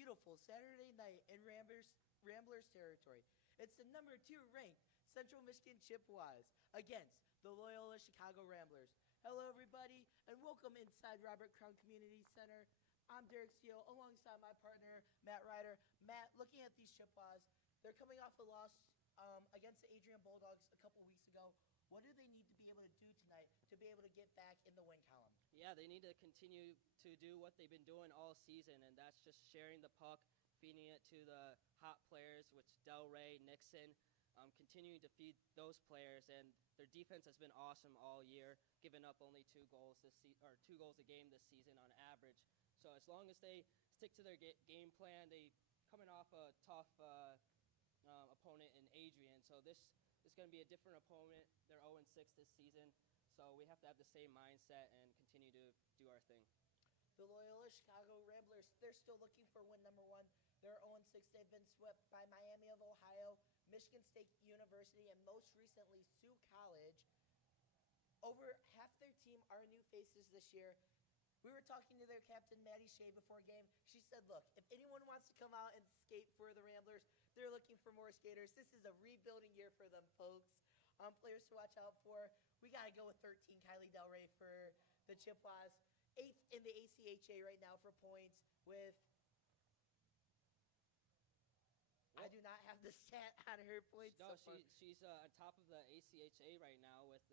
beautiful Saturday night in Ramblers territory. It's the number 2 ranked Central Michigan Chippewas against the Loyola Chicago Ramblers. Hello, everybody, and welcome inside Robert Crown Community Center. I'm Derek Steele, alongside my partner, Matt Ryder. Matt, looking at these Chippewas, they're coming off a loss against the Adrian Bulldogs a couple weeks ago. What do they need to be able to do tonight to be able to get back in the win column? Yeah, they need to continue to do what they've been doing all season, and that's just sharing the puck, feeding it to the hot players, which Del Rey, Nixon, continuing to feed those players. And their defense has been awesome all year, giving up only 2 goals a game this season on average. So as long as they stick to their game plan, they coming off a tough opponent in Adrian. So this is going to be a different opponent. They're 0-6 this season, so we have to have the same mindset and continue to do our thing. The Loyola Chicago Ramblers, they're still looking for win number 1. They're 0-6. They've been swept by Miami of Ohio, Michigan State University, and most recently Sioux College. Over half their team are new faces this year. We were talking to their captain, Maddie Shea, before game. She said, look, if anyone wants to come out and skate for the Ramblers, they're looking for more skaters. This is a rebuilding year for them, folks. Players to watch out for. We got to go with 13, Kylie Del Rey for the Chippewas. 8th in the ACHA right now for points with I do not have the stat on her points. No, she's on top of the ACHA right now with,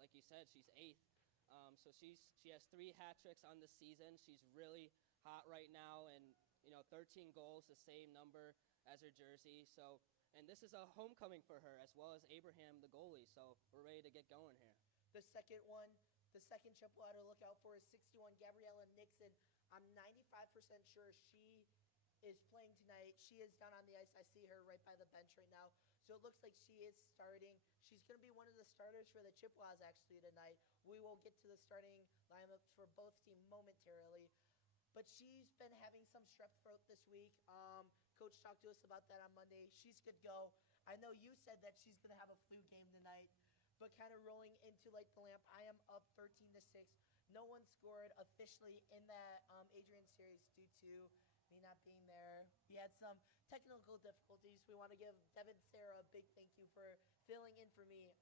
like you said, she's 8th. So she has 3 hat tricks on the season. She's really hot right now, and 13 goals, the same number as her jersey. So, and this is a homecoming for her as well as Abraham, the goalie. So we're ready to get going here. The second Chippewa to look out for is 61 Gabriella Nixon. I'm 95% sure she is playing tonight. She is down on the ice. I see her right by the bench right now. So it looks like she is starting. She's going to be one of the starters for the Chippewas actually tonight. We will get to the starting lineups for both teams momentarily. But she's been having some strep throat this week. Coach talked to us about that on Monday. She's good to go. I know you said that she's going to have a flu game tonight. But kind of rolling into Light the Lamp, I am up 13-6. No one scored officially in that Adrian series due to me not being there. We had some technical difficulties. We want to give Devin Sarah a big thank you for filling in for me.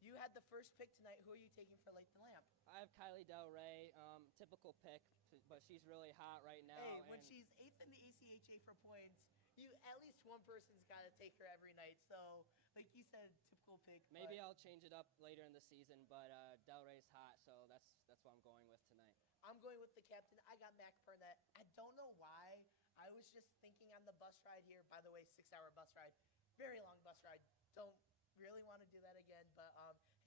You had the first pick tonight. Who are you taking for Light the Lamp? I have Kylie Del Rey, typical pick, but she's really hot right now. Hey, when she's 8th in the ACHA for points, at least one person's got to take her every night. So, like you said, typical pick. Maybe I'll change it up later in the season, but Del Rey's hot, so that's what I'm going with tonight. I'm going with the captain. I got Mac Burnett. I don't know why. I was just thinking on the bus ride here. By the way, 6-hour bus ride. Very long bus ride. Don't really want to do that again. But,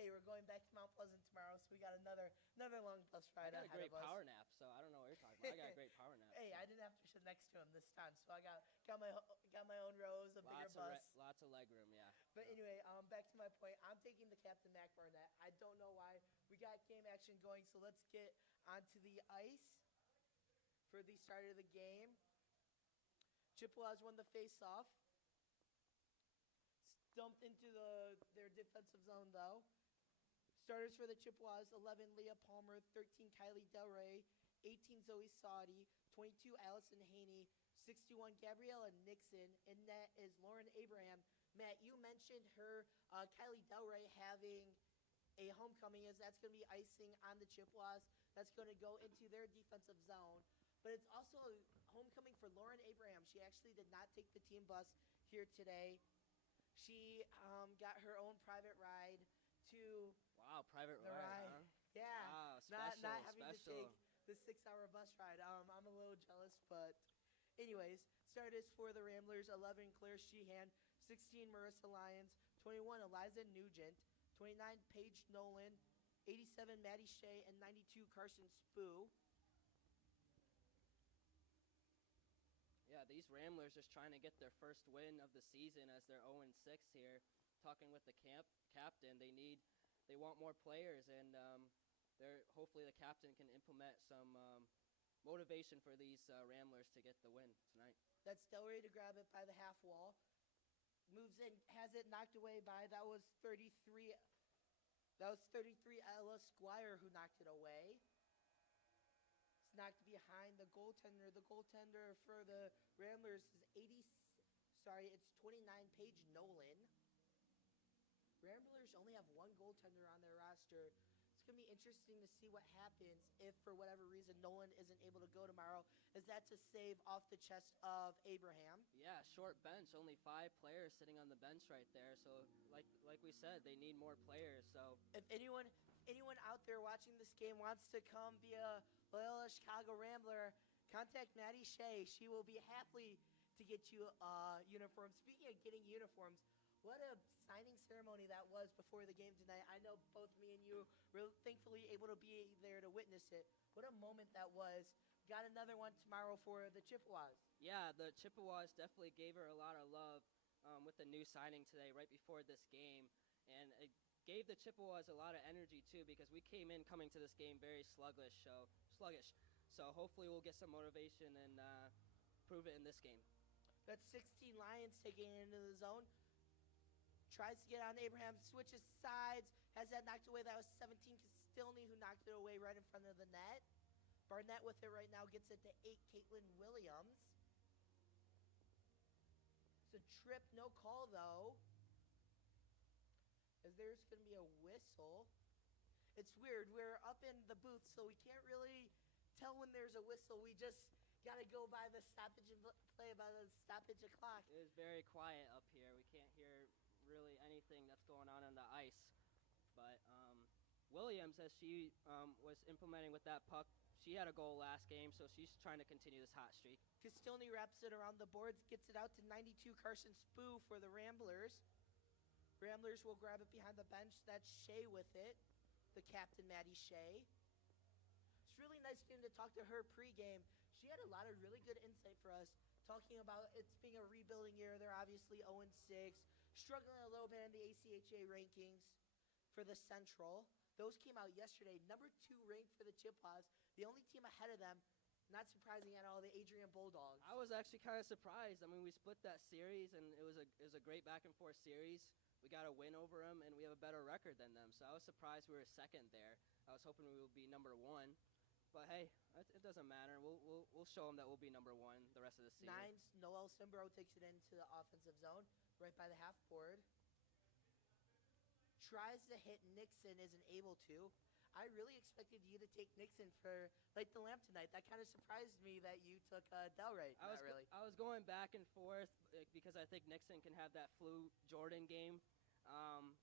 hey, we're going back to Mount Pleasant tomorrow, so we got another long bus ride ahead of us. I got a great power nap, so I don't know what you're talking about. I got a great power nap. Hey, so. I didn't have to sit next to him this time, so I got my own rows, bigger bus. Lots of leg room, yeah. But anyway, back to my point. I'm taking the captain, Mac Burnett. I don't know why. We got game action going, so let's get onto the ice for the start of the game. Chippewas won the face-off. Dumped into their defensive zone, though. Starters for the Chippewas, 11, Leah Palmer, 13, Kylie Del Rey, 18, Zoe Saudi, 22, Allison Haney, 61, Gabriella Nixon, and net is Lauren Abraham. Matt, you mentioned her, Kylie Del Rey, having a homecoming, as that's going to be icing on the Chippewas. That's going to go into their defensive zone. But it's also a homecoming for Lauren Abraham. She actually did not take the team bus here today. She got her own private ride to private ride, huh? Yeah. Wow, not having to take the 6-hour bus ride. I'm a little jealous, but anyways, starters for the Ramblers, 11, Claire Sheehan, 16, Marissa Lyons, 21, Eliza Nugent, 29, Paige Nolan, 87, Maddie Shea, and 92, Carson Spoo. Yeah, these Ramblers just trying to get their first win of the season as they're 0-6 here. Talking with the captain, they want more players, and hopefully the captain can implement some motivation for these Ramblers to get the win tonight. That's Del Rey to grab it by the half wall. Moves in, has it knocked away by, that was 33 Ella Squire who knocked it away. knocked behind the goaltender. The goaltender for the Ramblers is 29 Paige Nolan. Ramblers only have one goaltender on their roster. It's going to be interesting to see what happens if, for whatever reason, Nolan isn't able to go tomorrow. Is that to save off the chest of Abraham? Yeah, short bench, only 5 players sitting on the bench right there. So, like we said, they need more players. So, if anyone out there watching this game wants to come be a Loyola Chicago Rambler, contact Maddie Shea. She will be happy to get you a uniform. Speaking of getting uniforms, what a signing ceremony that was before the game tonight. I know both me and you were thankfully able to be there to witness it. What a moment that was. Got another one tomorrow for the Chippewas. Yeah, the Chippewas definitely gave her a lot of love with the new signing today right before this game. And it gave the Chippewas a lot of energy, too, because we came in coming to this game very sluggish. So hopefully we'll get some motivation and prove it in this game. That's 16 Lions taking it into the zone. Tries to get on Abraham, switches sides, has that knocked away. That was 17 Castilny who knocked it away right in front of the net. Barnett with it right now, gets it to 8 Caitlin Williams. It's a trip, no call though. As there's going to be a whistle. It's weird, we're up in the booth, so we can't really tell when there's a whistle. We just got to go by the stoppage and play by the stoppage of clock. It was very quiet up here. We can't hear really anything that's going on the ice. But Williams, as she was implementing with that puck, she had a goal last game, so she's trying to continue this hot streak. Castilny wraps it around the boards, gets it out to 92 Carson Spoo for the Ramblers. Ramblers will grab it behind the bench. That's Shea with it, the captain, Maddie Shea. It's really nice getting to talk to her pregame. She had a lot of really good insight for us, talking about it's being a rebuilding year. They're obviously 0-6, struggling a little bit in the ACHA rankings for the Central. Those came out yesterday. Number 2 ranked for the Chippewas. The only team ahead of them, not surprising at all, the Adrian Bulldogs. I was actually kind of surprised. I mean, we split that series, and it was a great back-and-forth series. We got a win over them, and we have a better record than them. So I was surprised we were second there. I was hoping we would be number 1. But, hey, it doesn't matter. We'll show them that we'll be number 1 the rest of the season. 9's Noel Simbro takes it into the offensive zone, right by the half board. Tries to hit Nixon, isn't able to. I really expected you to take Nixon for Light the Lamp tonight. That kind of surprised me that you took Delray. I was going back and forth because I think Nixon can have that flu Jordan game.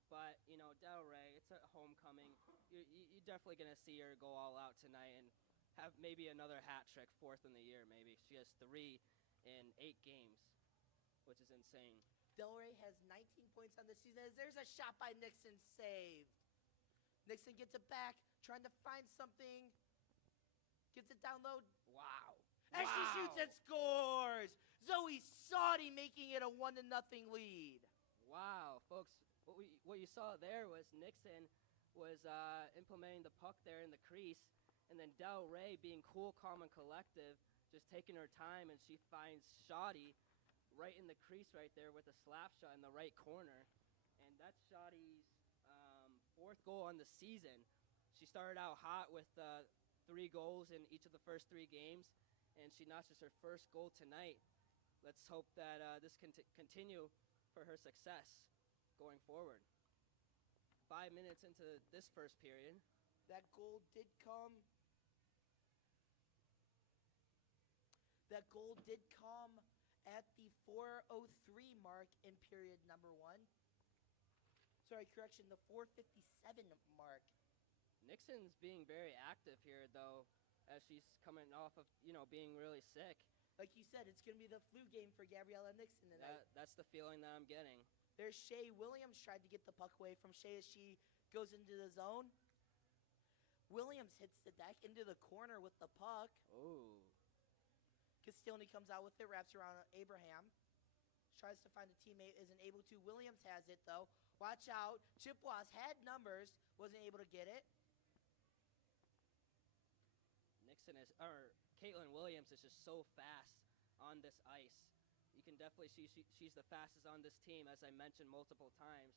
But, you know, Delray, it's a homecoming. You're definitely going to see her go all out tonight and have maybe another hat trick, 4th in the year maybe. She has 3 in 8 games, which is insane. Delray has 19 points on the season. There's a shot by Nixon, saved. Nixon gets it back, trying to find something. Gets it down low. Wow. And she shoots and scores. Zoe Sauty making it a 1-0 lead. Wow, folks. What you saw there was Nixon was implementing the puck there in the crease, and then Del Rey being cool, calm, and collective, just taking her time, and she finds Shoddy right in the crease right there with a slap shot in the right corner. And that's Shoddy's 4th goal on the season. She started out hot with 3 goals in each of the first 3 games, and she notches her 1st goal tonight. Let's hope that this can continue for her success going forward. 5 minutes into this first period. That goal did come. At the 4:03 mark in period number 1. Sorry, correction, the 4:57 mark. Nixon's being very active here, though, as she's coming off of, being really sick. Like you said, it's going to be the flu game for Gabriella Nixon tonight. That's the feeling that I'm getting. There's Shea Williams tried to get the puck away from Shea as she goes into the zone. Williams hits the deck into the corner with the puck. Ooh. Castilny comes out with it, wraps around Abraham. Tries to find a teammate, isn't able to. Williams has it, though. Watch out. Chippewas had numbers, wasn't able to get it. Caitlin Williams is just so fast on this ice. You can definitely see she's the fastest on this team, as I mentioned multiple times.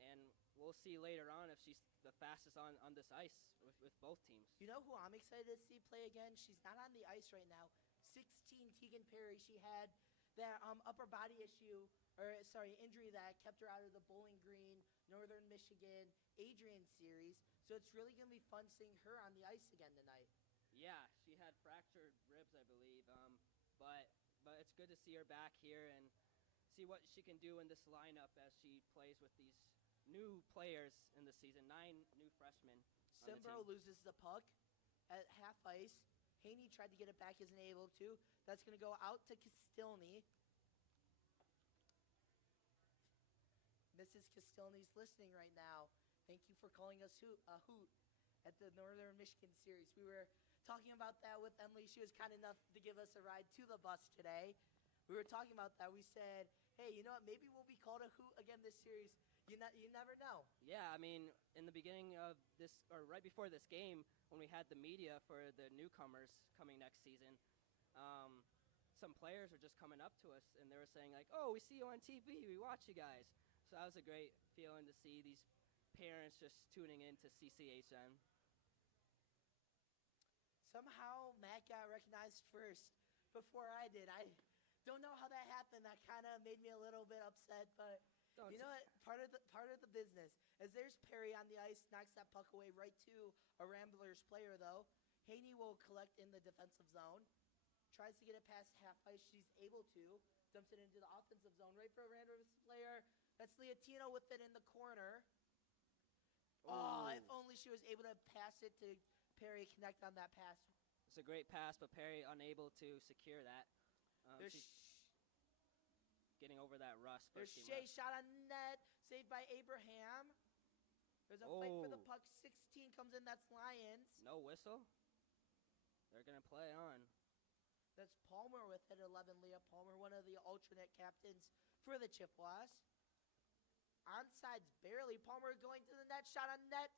And we'll see later on if she's the fastest on this ice with both teams. You know who I'm excited to see play again? She's not on the ice right now. 16, Tegan Perry. She had that upper body issue, injury that kept her out of the Bowling Green, Northern Michigan, Adrian series. So it's really going to be fun seeing her on the ice again tonight. Yeah, she had fractured ribs, I believe. But it's good to see her back here and see what she can do in this lineup as she plays with these new players in the season. 9 new freshmen. Simbro loses the puck at half ice. Haney tried to get it back, isn't able to. That's going to go out to Castilny. Mrs. Castilny's listening right now. Thank you for calling us a hoot at the Northern Michigan series. We were talking about that with Emily. She was kind enough to give us a ride to the bus today. We were talking about that. We said, hey, you know what? Maybe we'll be called a hoot again this series. You never know. Yeah, I mean, in the beginning of this, or right before this game, when we had the media for the newcomers coming next season, some players were just coming up to us, and they were saying, like, oh, we see you on TV. We watch you guys. So that was a great feeling to see these parents just tuning in to CCHN. Somehow, Matt got recognized first before I did. I don't know how that happened. That kind of made me a little bit upset, but you know what? Part of the business. As there's Perry on the ice, knocks that puck away right to a Ramblers player, though. Haney will collect in the defensive zone. Tries to get it past half ice. She's able to. Dumps it into the offensive zone right for a Ramblers player. That's Leontino with it in the corner. Oh, if only she was able to pass it to Perry, connect on that pass. It's a great pass, but Perry unable to secure that. She's getting over that rust. There's Shea, shot on net, saved by Abraham. There's a fight for the puck. 16 comes in, that's Lions. No whistle. They're going to play on. That's Palmer with it, 11, Leah Palmer, one of the alternate captains for the Chippewas. Onsides barely. Palmer going to the net, shot on net.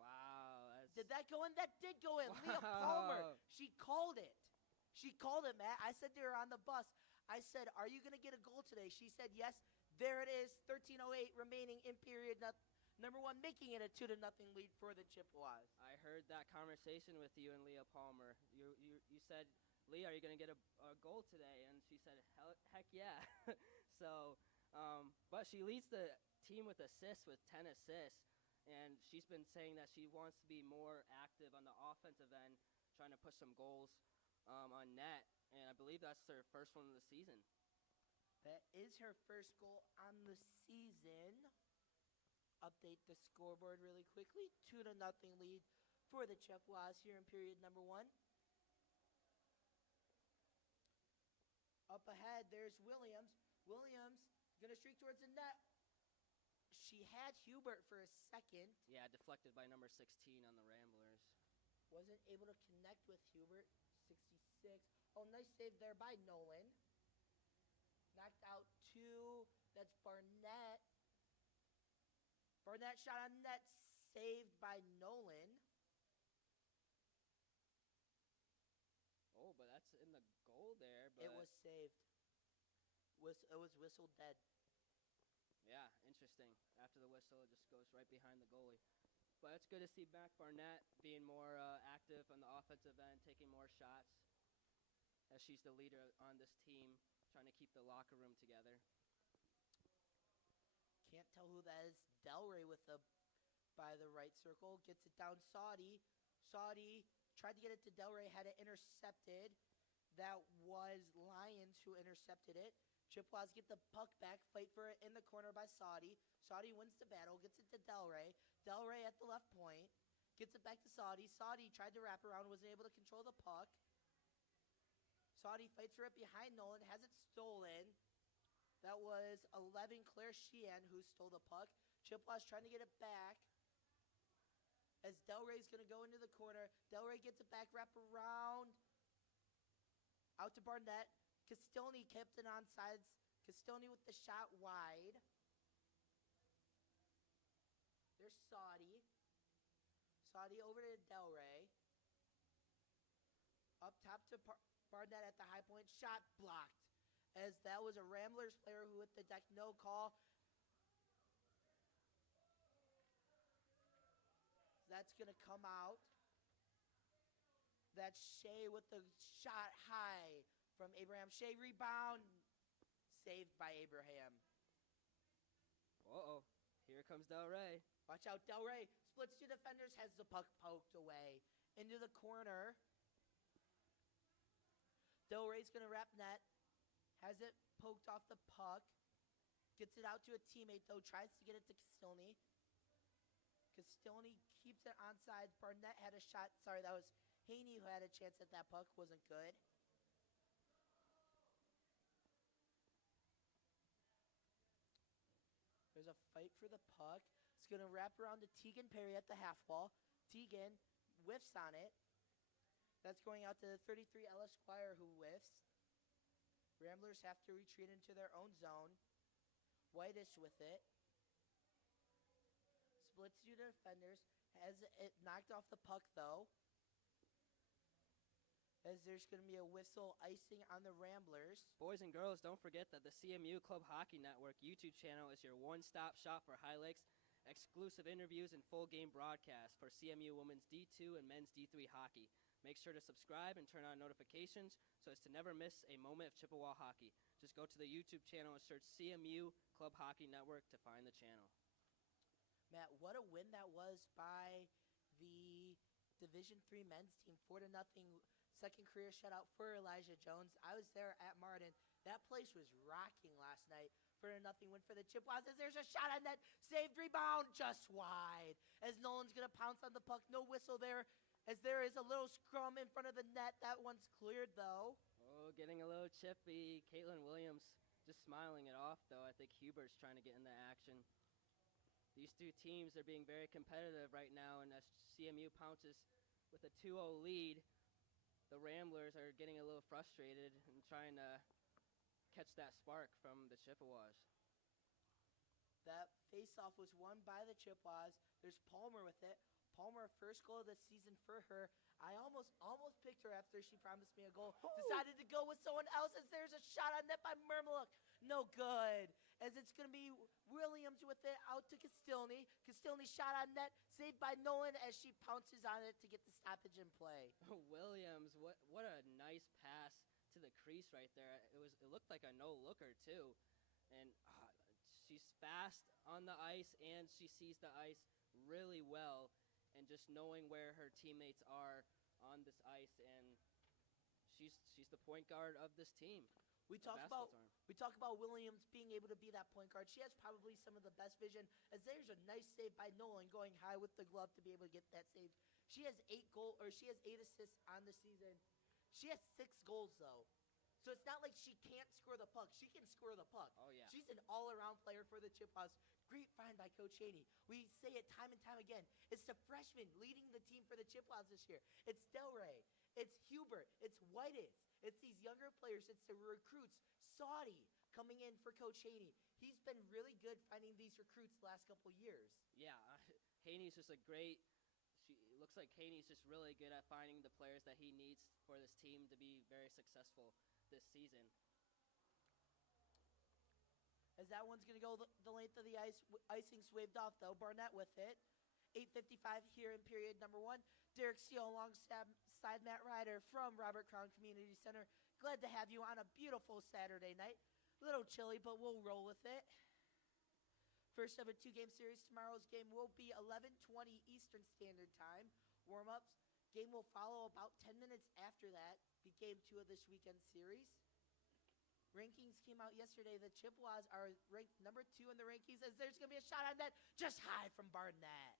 Wow. Did that go in? That did go in. Wow. Leah Palmer, she called it. She called it, Matt. I said to her on the bus, I said, are you going to get a goal today? She said, yes. There it is, 13:08 remaining in period number 1, making it a 2-0 lead for the Chippewas. I heard that conversation with you and Leah Palmer. You said, Leah, are you going to get a goal today? And she said, heck yeah. So, but she leads the team with assists with 10 assists. And she's been saying that she wants to be more active on the offensive end, trying to push some goals on net. And I believe that's her first one of the season. That is her first goal on the season. Update the scoreboard really quickly. 2-0 lead for the Chippewas here in period number 1. Up ahead, there's Williams. Williams going to streak towards the net. She had Hubert for a second. Yeah, deflected by number 16 on the Ramblers. Wasn't able to connect with Hubert. 66. Oh, nice save there by Nolan. Knocked out 2. That's Barnett. Barnett shot on net. Saved by Nolan. Oh, but that's in the goal there. But it was saved. It was whistled dead. Yeah, interesting. After the whistle, it just goes right behind the goalie. But it's good to see Mac Barnett being more active on the offensive end, taking more shots, as she's the leader on this team, trying to keep the locker room together. Can't tell who that is. Delray with by the right circle. Gets it down Saudi. Saudi tried to get it to Delray, had it intercepted. That was Lyons who intercepted it. Chippewas get the puck back, fight for it in the corner by Saudi. Saudi wins the battle, gets it to Delray. Delray at the left point, gets it back to Saudi. Saudi tried to wrap around, wasn't able to control the puck. Saudi fights for it behind Nolan, has it stolen. That was 11, Claire Sheehan, who stole the puck. Chippewas trying to get it back. As Delray's going to go into the corner. Delray gets it back, wrap around. Out to Barnett. Castilny kept it on sides. Castilny with the shot wide. There's Saudi. Saudi over to Delray. Up top to Barnett at the high point. Shot blocked. As that was a Ramblers player who hit the deck. No call. That's going to come out. That's Shea with the shot high from Abraham. Shea rebound. Saved by Abraham. Uh-oh. Here comes Del Rey. Watch out, Del Rey. Splits two defenders, has the puck poked away. Into the corner. Del Rey's going to wrap net. Has it poked off the puck. Gets it out to a teammate, though. Tries to get it to Castilny. Castilny keeps it onside. Barnett had a shot. Sorry, that was Haney who had a chance at that puck. Wasn't good. There's a fight for the puck. It's going to wrap around to Tegan Perry at the half wall. Tegan whiffs on it. That's going out to 33 Ella Squire, who whiffs. Ramblers have to retreat into their own zone. Whitish with it. Splits two defenders. Has it knocked off the puck, though. As there's going to be a whistle icing on the Ramblers. Boys and girls, don't forget that the CMU Club Hockey Network YouTube channel is your one-stop shop for highlights, exclusive interviews, and full game broadcasts for CMU women's D2 and men's D3 hockey. Make sure to subscribe and turn on notifications so as to never miss a moment of Chippewa hockey. Just go to the YouTube channel and search CMU Club Hockey Network to find the channel. Matt, what a win that was by the Division III men's team, 4-0. Second career shutout for Elijah Jones. I was there at Martin. That place was rocking last night. 4-0 win for the Chippewas. As there's a shot on net. Saved rebound just wide. As Nolan's going to pounce on the puck. No whistle there. As there is a little scrum in front of the net. That one's cleared, though. Oh, getting a little chippy. Caitlin Williams just smiling it off, though. I think Hubert's trying to get in the action. These two teams are being very competitive right now, and as CMU pounces with a 2-0 lead, the Ramblers are getting a little frustrated and trying to catch that spark from the Chippewas. That faceoff was won by the Chippewas. There's Palmer with it. Palmer, first goal of the season for her. I almost picked her after she promised me a goal. Decided to go with someone else as there's a shot on net by Mermeluk. No good. As it's going to be Williams with it out to Castilny. Castilny shot on net, saved by Nolan as she pounces on it to get the stoppage in play. Williams, what a nice pass to the crease right there. It looked like a no-looker too. And she's fast on the ice and she sees the ice really well. And just knowing where her teammates are on this ice, and she's the point guard of this team. We talk about Williams being able to be that point guard. She has probably some of the best vision, as there's a nice save by Nolan going high with the glove to be able to get that save. She has 8 assists on the season. She has 6 goals though. So it's not like she can't score the puck. She can score the puck. Oh, yeah. She's an all-around player for the Chippewas. Great find by Coach Haney. We say it time and time again. It's the freshman leading the team for the Chippewas this year. It's Del Rey. It's Hubert. It's Whitis. It's these younger players. It's the recruits. Saudi coming in for Coach Haney. He's been really good finding these recruits the last couple years. Yeah, Haney's just a great – looks like Haney's just really good at finding the players that he needs for this team to be very successful this season. As that one's going to go the length of the ice. Icing's waved off, though. Barnett with it. 8:55 here in period number 1. Derek Steele alongside Matt Ryder from Robert Crown Community Center. Glad to have you on a beautiful Saturday night. A little chilly, but we'll roll with it. First of a 2-game series. Tomorrow's game will be 11:20 Eastern Standard Time. Warm-ups. Game will follow about 10 minutes after that. Be game 2 of this weekend series. Rankings came out yesterday. The Chippewas are ranked number 2 in the rankings as there's going to be a shot on net just high from Barnett.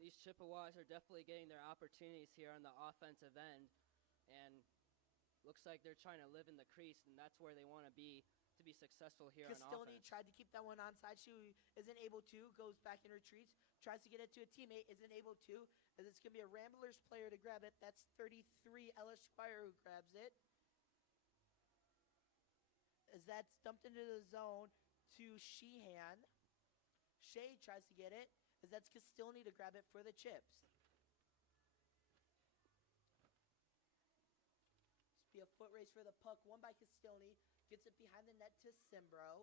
These Chippewas are definitely getting their opportunities here on the offensive end, and looks like they're trying to live in the crease, and that's where they want to be successful here on offense. Castilny tried to keep that one onside. She isn't able to. Goes back and retreats. Tries to get it to a teammate. Isn't able to. As it's going to be a Ramblers player to grab it. That's 33 Ella Squire who grabs it. As that's dumped into the zone to Sheehan. Shea tries to get it. As that's Castilny to grab it for the Chips. This will be a foot race for the puck. Won by Castilny. Gets it behind the net to Simbro.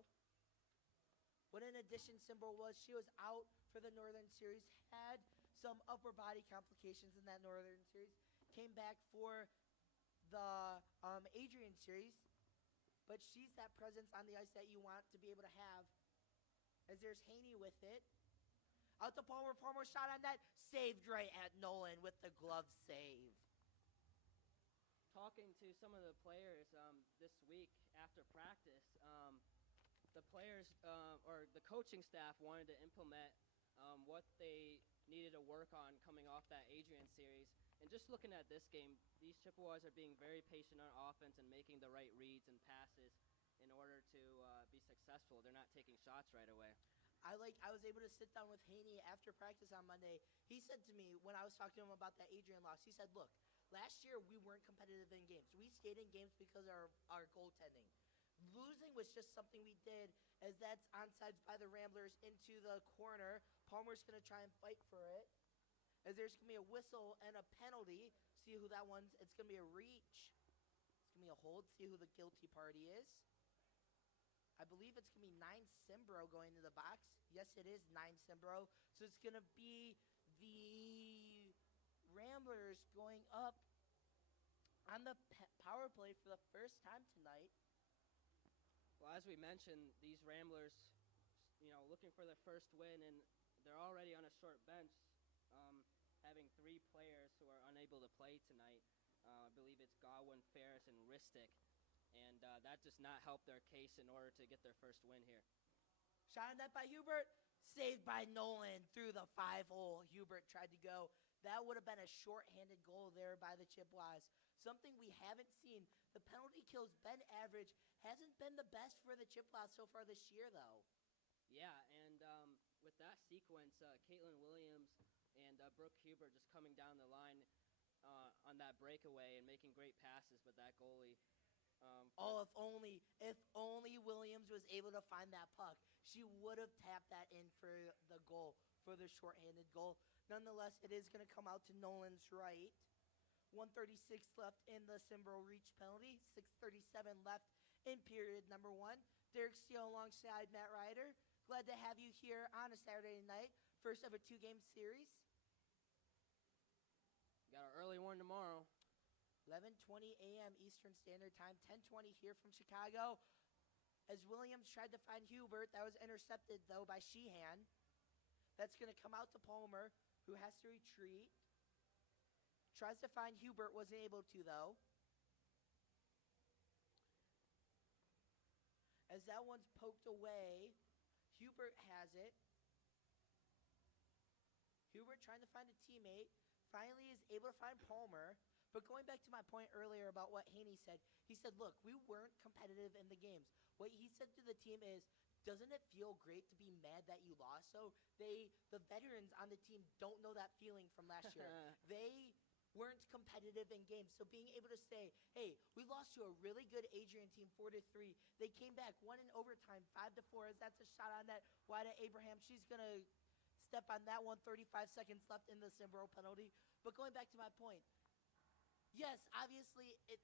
What an addition Simbro was. She was out for the Northern Series. Had some upper body complications in that Northern Series. Came back for the Adrian Series, but she's that presence on the ice that you want to be able to have. As there's Haney with it. Out to Palmer. Palmer shot on net. Saved right at Nolan with the glove save. Talking to some of the players this week after practice, the players or the coaching staff wanted to implement what they needed to work on coming off that Adrian series. And just looking at this game, these Chippewas are being very patient on offense and making the right reads and passes in order to be successful. They're not taking shots right away. I was able to sit down with Haney after practice on Monday. He said to me when I was talking to him about that Adrian loss, he said, look, last year we weren't competitive in games. We stayed in games because of our goaltending. Losing was just something we did, as that's onside by the Ramblers into the corner. Palmer's going to try and fight for it. As there's going to be a whistle and a penalty. See who that one's. It's going to be a reach. It's going to be a hold. See who the guilty party is. I believe it's going to be 9 Cimbro going to the box. Yes, it is 9 Cimbro. So it's going to be the Ramblers going up on the power play for the first time tonight. Well, as we mentioned, these Ramblers, looking for their first win, and they're already on a short bench, having 3 players who are unable to play tonight. I believe it's Godwin, Ferris, and Ristic. And that does not help their case in order to get their first win here. Shot on net by Hubert. Saved by Nolan through the 5-hole. Hubert tried to go. That would have been a shorthanded goal there by the Chippewas. Something we haven't seen. The penalty kills Ben average hasn't been the best for the Chippewas so far this year, though. Yeah, and with that sequence, Caitlin Williams and Brooke Hubert just coming down the line on that breakaway and making great passes, but that goalie... if only Williams was able to find that puck. She would have tapped that in for the goal, for the shorthanded goal. Nonetheless, it is going to come out to Nolan's right. 1:36 left in the Cimbro reach penalty. 6:37 left in period number 1. Derek Steele alongside Matt Ryder. Glad to have you here on a Saturday night. First of a 2-game series. Got an early one tomorrow. 11:20 a.m. Eastern Standard Time, 10:20 here from Chicago. As Williams tried to find Hubert, that was intercepted, though, by Sheehan. That's going to come out to Palmer, who has to retreat. Tries to find Hubert, wasn't able to, though. As that one's poked away, Hubert has it. Hubert trying to find a teammate. Finally is able to find Palmer. But going back to my point earlier about what Haney said, he said, look, we weren't competitive in the games. What he said to the team is, doesn't it feel great to be mad that you lost? So the veterans on the team don't know that feeling from last year. They weren't competitive in games. So being able to say, hey, we lost to a really good Adrian team 4-3. They came back, won in overtime 5-4. As that's a shot on net wide at Abraham. She's going to step on that one. 35 seconds left in the Cimbro penalty. But going back to my point, yes, obviously it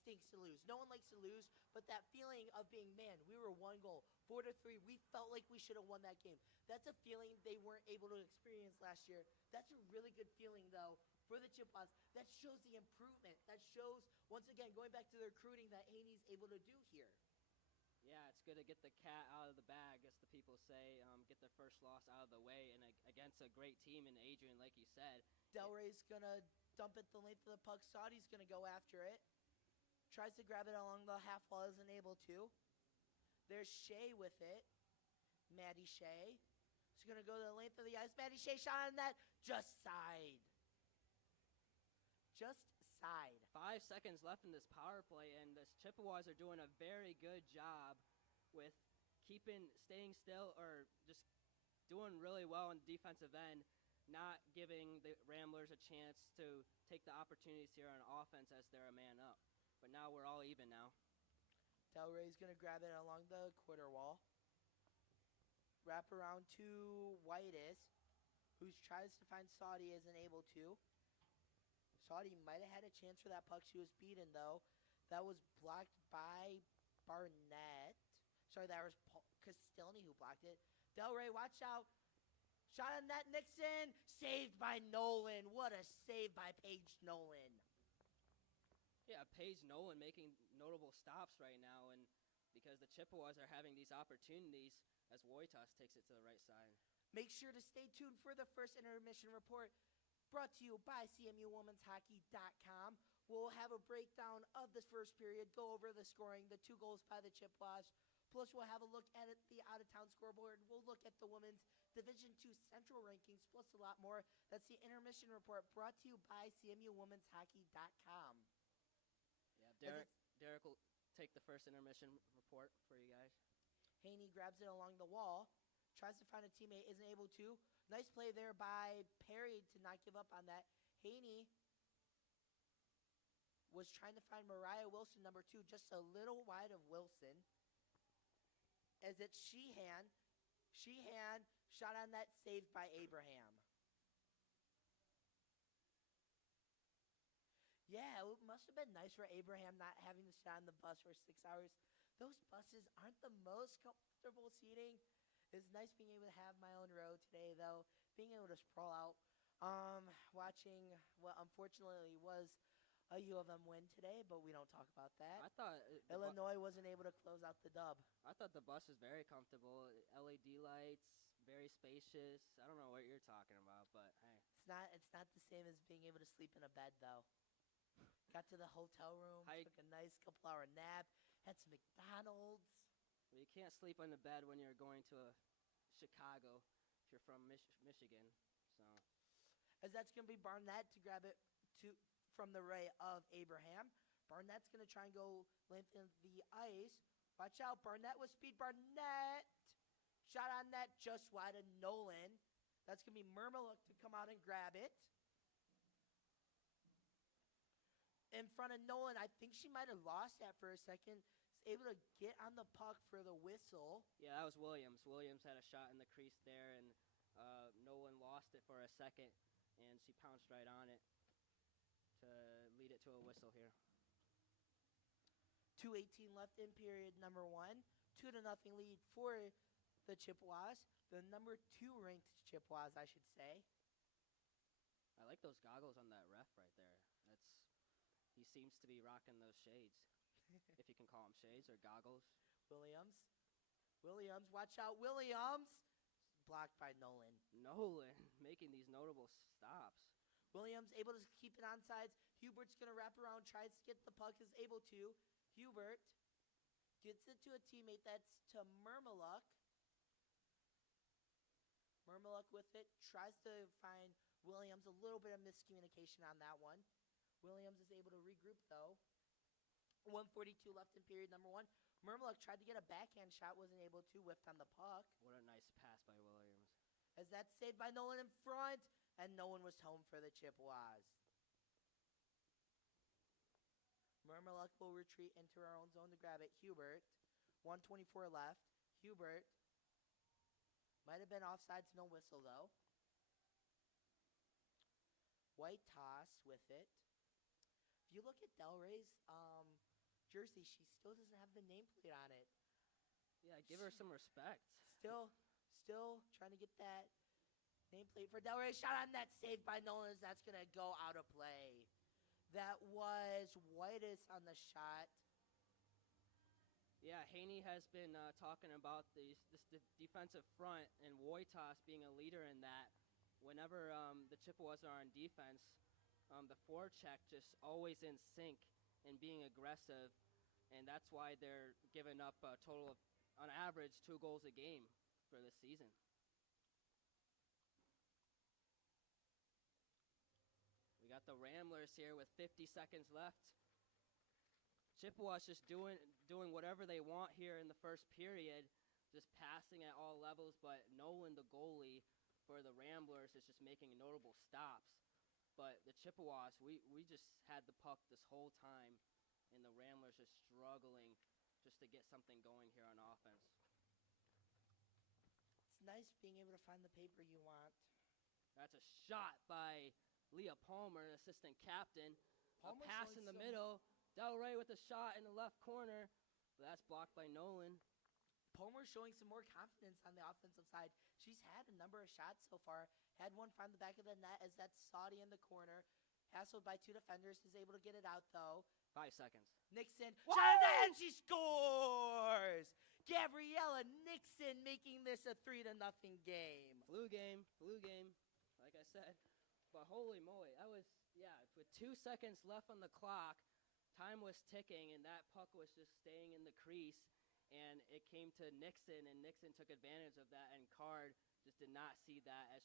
stinks to lose. No one likes to lose, but that feeling of being, man, we were 1 goal, 4-3. We felt like we should have won that game. That's a feeling they weren't able to experience last year. That's a really good feeling, though, for the Chippewas. That shows the improvement. That shows, once again, going back to the recruiting that Haney's able to do here. Yeah, it's good to get the cat out of the bag, as the people say, get their first loss out of the way, and against a great team in Adrian, like you said. Delray's going to dump it the length of the puck. Saudi's going to go after it. Tries to grab it along the half wall, isn't able to. There's Shea with it. Maddie Shea. She's going to go to the length of the ice. Maddie Shea shot on that. Just side. Just side. 5 seconds left in this power play, and the Chippewas are doing a very good job with staying still, or just doing really well on the defensive end, not giving the Ramblers a chance to take the opportunities here on offense as they're a man up. But now we're all even now. Delray's going to grab it along the quarter wall. Wrap around to Whitus, who tries to find Saudi, isn't able to. Saudi might have had a chance for that puck. She was beaten, though. That was blocked by Barnett. Sorry, that was Castelny who blocked it. Delray, watch out. Shot on net, Nixon. Saved by Nolan. What a save by Paige Nolan. Yeah, Paige Nolan making notable stops right now, and because the Chippewas are having these opportunities as Wojtas takes it to the right side. Make sure to stay tuned for the first intermission report brought to you by CMUWomen'sHockey.com. We'll have a breakdown of this first period, go over the scoring, the 2 goals by the Chippewas. Plus, we'll have a look at the out-of-town scoreboard. We'll look at the women's Division II Central rankings, plus a lot more. That's the intermission report brought to you by CMUWomen'sHockey.com. Yeah, Derek will take the first intermission report for you guys. Haney grabs it along the wall, tries to find a teammate, isn't able to. Nice play there by Perry to not give up on that. Haney was trying to find Mariah Wilson, number 2, just a little wide of Wilson. As it's Sheehan. Sheehan shot on that, saved by Abraham. Yeah, it must have been nice for Abraham not having to sit on the bus for 6 hours. Those buses aren't the most comfortable seating. It's nice being able to have my own row today, though. Being able to sprawl out. Watching what unfortunately was a U of M win today, but we don't talk about that. I thought Illinois wasn't able to close out the dub. I thought the bus was very comfortable. LED lights, very spacious. I don't know what you're talking about, but hey. It's not the same as being able to sleep in a bed, though. Got to the hotel room, took a nice couple-hour nap, had some McDonald's. Well, you can't sleep on the bed when you're going to Chicago if you're from Michigan. So, as that's going to be Barnett to grab it from the ray of Abraham. Barnett's going to try and go lengthen the ice. Watch out, Barnett with speed. Barnett shot on that just wide of Nolan. That's going to be Mermeluk to come out and grab it. In front of Nolan, I think she might have lost that for a second. Was able to get on the puck for the whistle. Yeah, that was Williams. Williams had a shot in the crease there, and Nolan lost it for a second, and she pounced right on it to lead it to a whistle here. 2:18 left in period number 1. 2-0 lead for the Chippewas. The number 2 ranked Chippewas, I should say. I like those goggles on that ref right there. He seems to be rocking those shades, if you can call them shades or goggles. Williams, watch out, Williams! Blocked by Nolan. Nolan making these notable stops. Williams able to keep it on sides. Hubert's going to wrap around, tries to get the puck, is able to. Hubert gets it to a teammate. That's to Mermeluk. Mermeluk with it, tries to find Williams. A little bit of miscommunication on that one. Williams is able to regroup, though. 1:42 left in period number 1. Mermeluk tried to get a backhand shot, wasn't able to, whiffed on the puck. What a nice pass by Williams. As that's saved by Nolan in front, and no one was home for the Chippewas. Mermeluk will retreat into our own zone to grab it. Hubert, 1:24 left. Hubert might have been offsides, no whistle, though. White toss with it. If you look at Delray's jersey, she still doesn't have the nameplate on it. Yeah, give her some respect. Still trying to get that nameplate for Delray. Shot on that, saved by Nolan. That's going to go out of play. That was Whitus on the shot. Yeah, Haney has been talking about this defensive front and Wojtas being a leader in that. Whenever the Chippewas are on defense, the forecheck just always in sync and being aggressive, and that's why they're giving up a total of, on average, 2 goals a game for this season. We got the Ramblers here with 50 seconds left. Chippewas just doing whatever they want here in the first period, just passing at all levels, but Nolan, the goalie for the Ramblers, is just making notable stops. But the Chippewas, we just had the puck this whole time, and the Ramblers are struggling just to get something going here on offense. It's nice being able to find the paper you want. That's a shot by Leah Palmer, assistant captain. Palmer's a pass in the middle. Delray with a shot in the left corner, but that's blocked by Nolan. Palmer showing some more confidence on the offensive side. She's had a number of shots so far. Had one find the back of the net as that's Saudi in the corner. Hassled by two defenders. Is able to get it out, though. 5 seconds. Nixon. Whoa! Shot at the end. She scores! Gabriella Nixon making this a 3-0 game. Blue game, like I said. But holy moly, with 2 seconds left on the clock, time was ticking, and that puck was just staying in the crease. And it came to Nixon, and Nixon took advantage of that, and Card just did not see that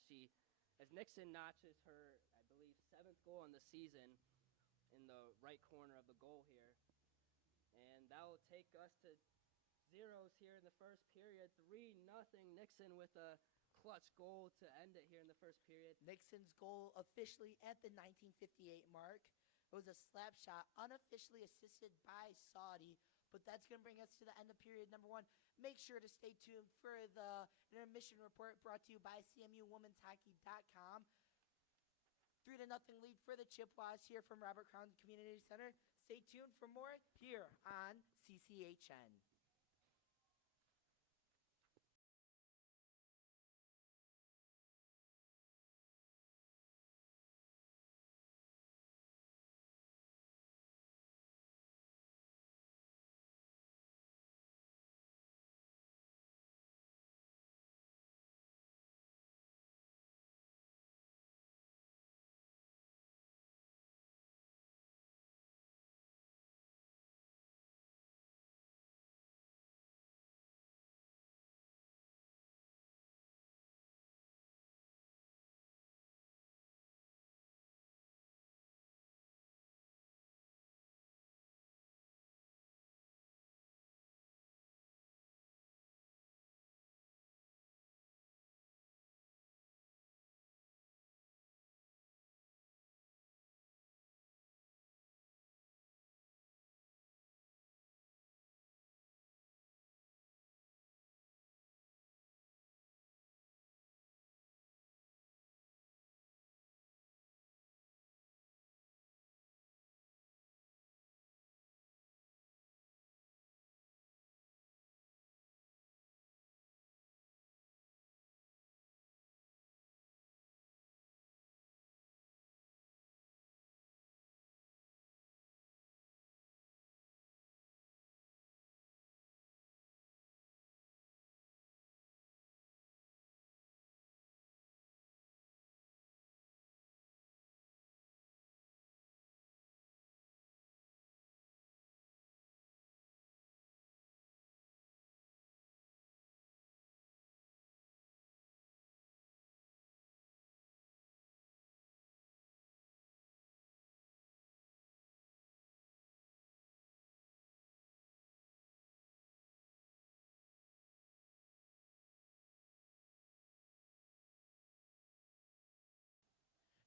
as Nixon notches her, I believe, 7th goal in the season in the right corner of the goal here. And that will take us to zeros here in the first period. 3-0 Nixon with a clutch goal to end it here in the first period. Nixon's goal officially at the 1958 mark. It was a slap shot, unofficially assisted by Saudi. But that's going to bring us to the end of period number 1. Make sure to stay tuned for the intermission report brought to you by CMUWomen'sHockey.com. 3-0 lead for the Chippewas here from Robert Crown Community Center. Stay tuned for more here on CCHN.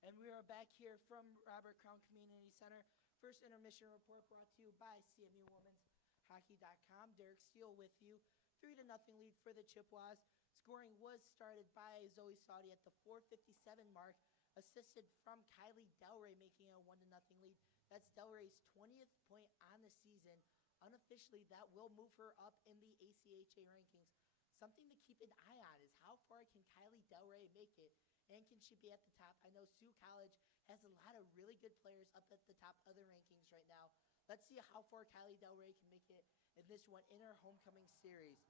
And we are back here from Robert Crown Community Center. First intermission report brought to you by CMUWomen'sHockey.com. Derek Steele with you. 3-0 lead for the Chippewas. Scoring was started by Zoe Saudi at the 4:57 mark, assisted from Kylie Delray, making a 1-0 lead. That's Delray's 20th point on the season. Unofficially, that will move her up in the ACHA rankings. Something to keep an eye on is how far can Kylie Delray make it, and can she be at the top? I know Sioux College has a lot of really good players up at the top of the rankings right now. Let's see how far Kylie Delray can make it in this one in her homecoming series.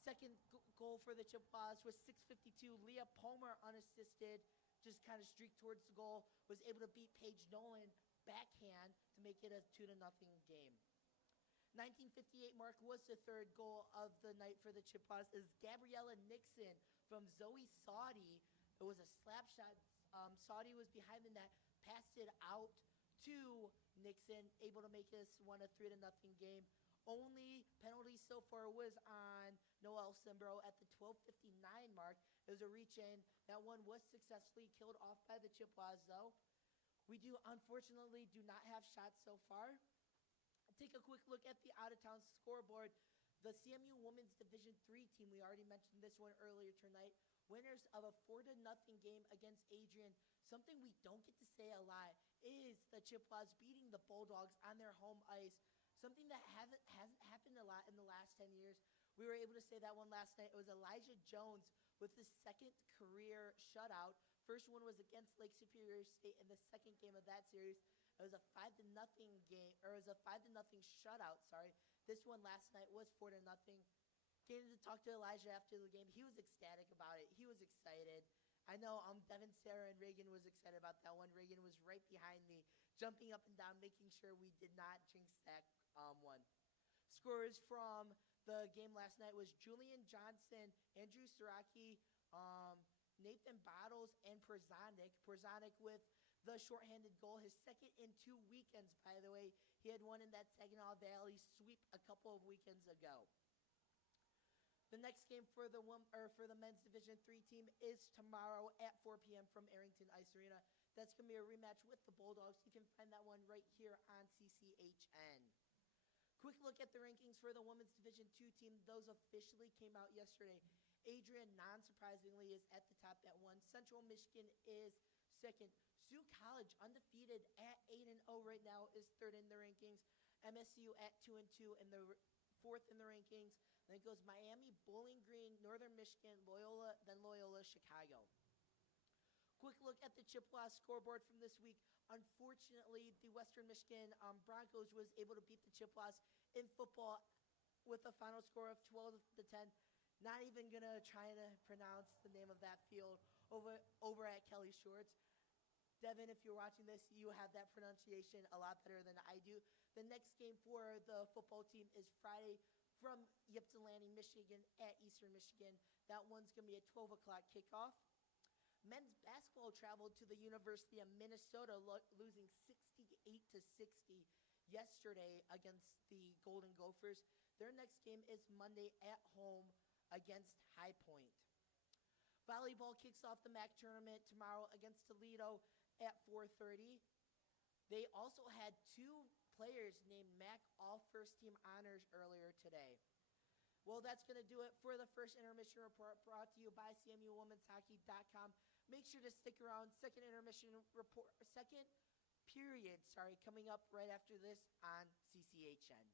Second goal for the Chippewas was 6:52. Leah Palmer, unassisted, just kind of streaked towards the goal, was able to beat Paige Nolan backhand to make it a 2-0 game. 1958 mark was the third goal of the night for the Chippewas as Gabriella Nixon from Zoe Saudi. It was a slap shot. Saudi was behind the net, passed it out to Nixon, able to make this one a 3-0 game. Only penalty so far was on Noelle Simbro at the 12:59 mark. It was a reach-in. That one was successfully killed off by the Chippewas, though. We unfortunately do not have shots so far. Take a quick look at the out-of-town scoreboard. The CMU Women's Division III team, we already mentioned this one earlier tonight, winners of a 4-0 game against Adrian. Something we don't get to say a lot is the Chippewas beating the Bulldogs on their home ice. Something that hasn't happened a lot in the last 10 years. We were able to say that one last night. It was Elijah Jones with his second career shutout. First one was against Lake Superior State in the second game of that series. It was a 5-0 game, or it was a 5-0 shutout. Sorry. This one last night was 4-0. Getting to talk to Elijah after the game, he was ecstatic about it. He was excited. I know Devin, Sarah, and Reagan was excited about that one. Reagan was right behind me, jumping up and down, making sure we did not jinx that one. Scores from the game last night was Julian Johnson, Andrew Siraki, Nathan Bottles, and Przonic. Przonic with the shorthanded goal, his second in 2 weekends, by the way. He had one in that Saginaw Valley sweep a couple of weekends ago. The next game for the men's Division III team is tomorrow at 4 p.m. from Arrington Ice Arena. That's going to be a rematch with the Bulldogs. You can find that one right here on CCHN. Quick look at the rankings for the women's Division II team. Those officially came out yesterday. Adrian, non-surprisingly, is at the top at 1. Central Michigan is second. Sioux College, undefeated at 8-0 right now, is third in the rankings. MSU at 2-2 and the fourth in the rankings. Then it goes Miami, Bowling Green, Northern Michigan, Loyola, then Loyola Chicago. Quick look at the Chippewas scoreboard from this week. Unfortunately, the Western Michigan Broncos was able to beat the Chippewas in football with a final score of 12-10. Not even going to try to pronounce the name of that field over at Kelly Shorts. Devin, if you're watching this, you have that pronunciation a lot better than I do. The next game for the football team is Friday from Ypsilanti, Michigan at Eastern Michigan. That one's going to be a 12 o'clock kickoff. Men's basketball traveled to the University of Minnesota, losing 68-60 yesterday against the Golden Gophers. Their next game is Monday at home against High Point. Volleyball kicks off the MAC tournament tomorrow against Toledo at 4:30. They also had 2 players named MAC All First Team Honors earlier today. Well, that's going to do it for the first intermission report brought to you by CMUWomen'sHockey.com. Make sure to stick around. Second period, coming up right after this on CCHN.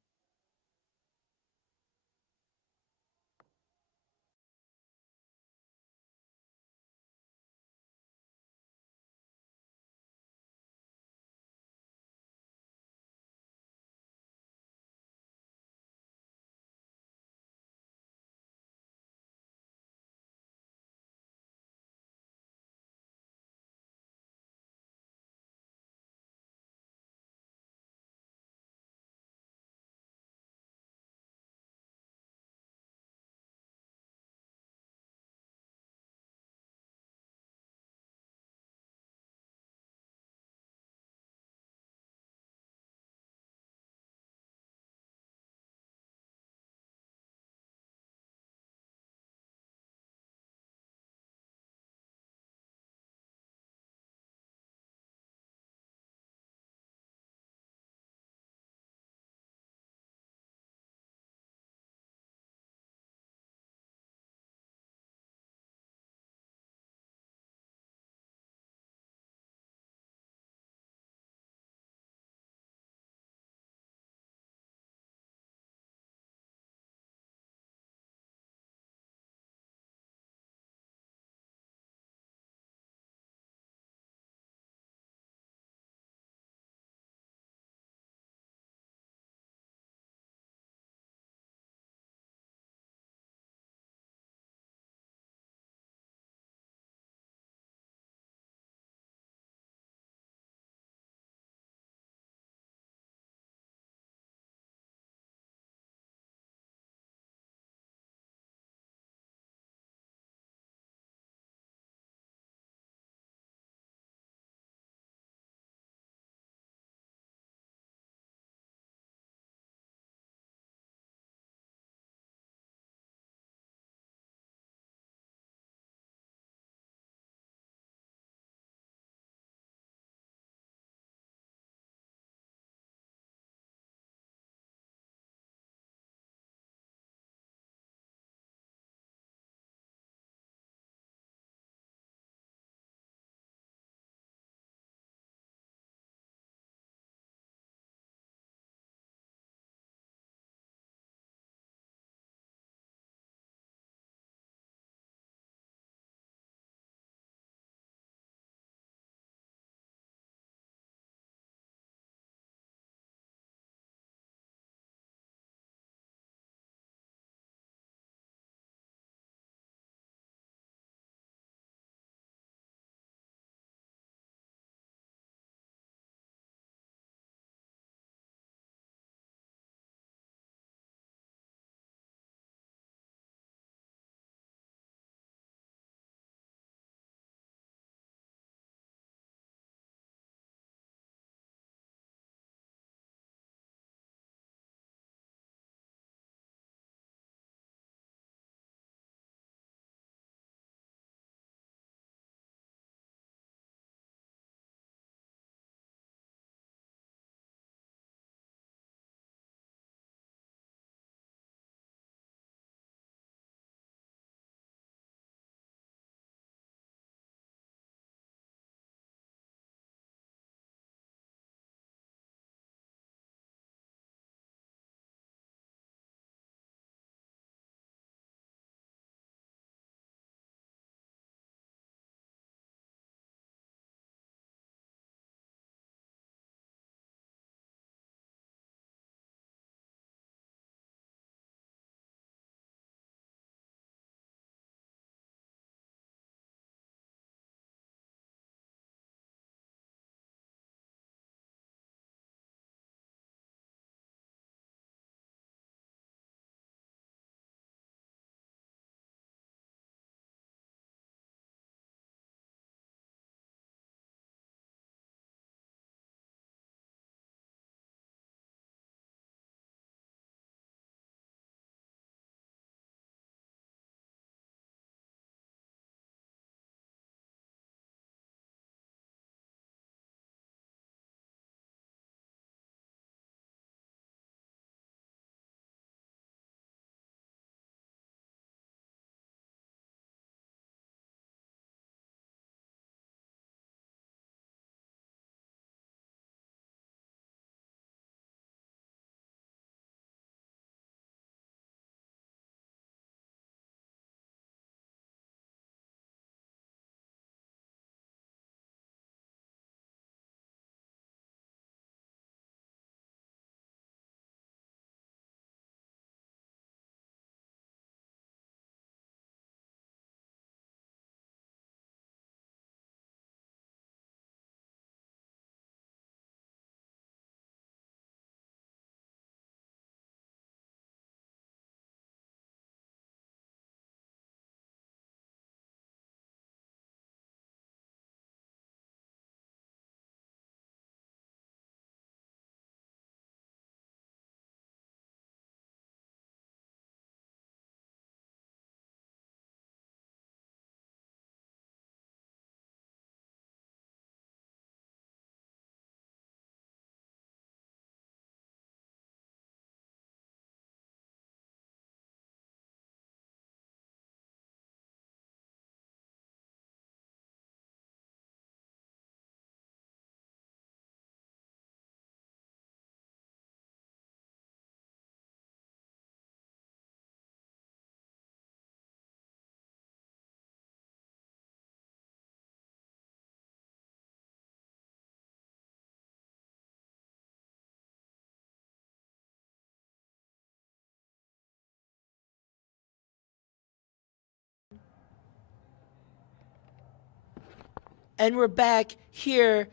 And we're back here,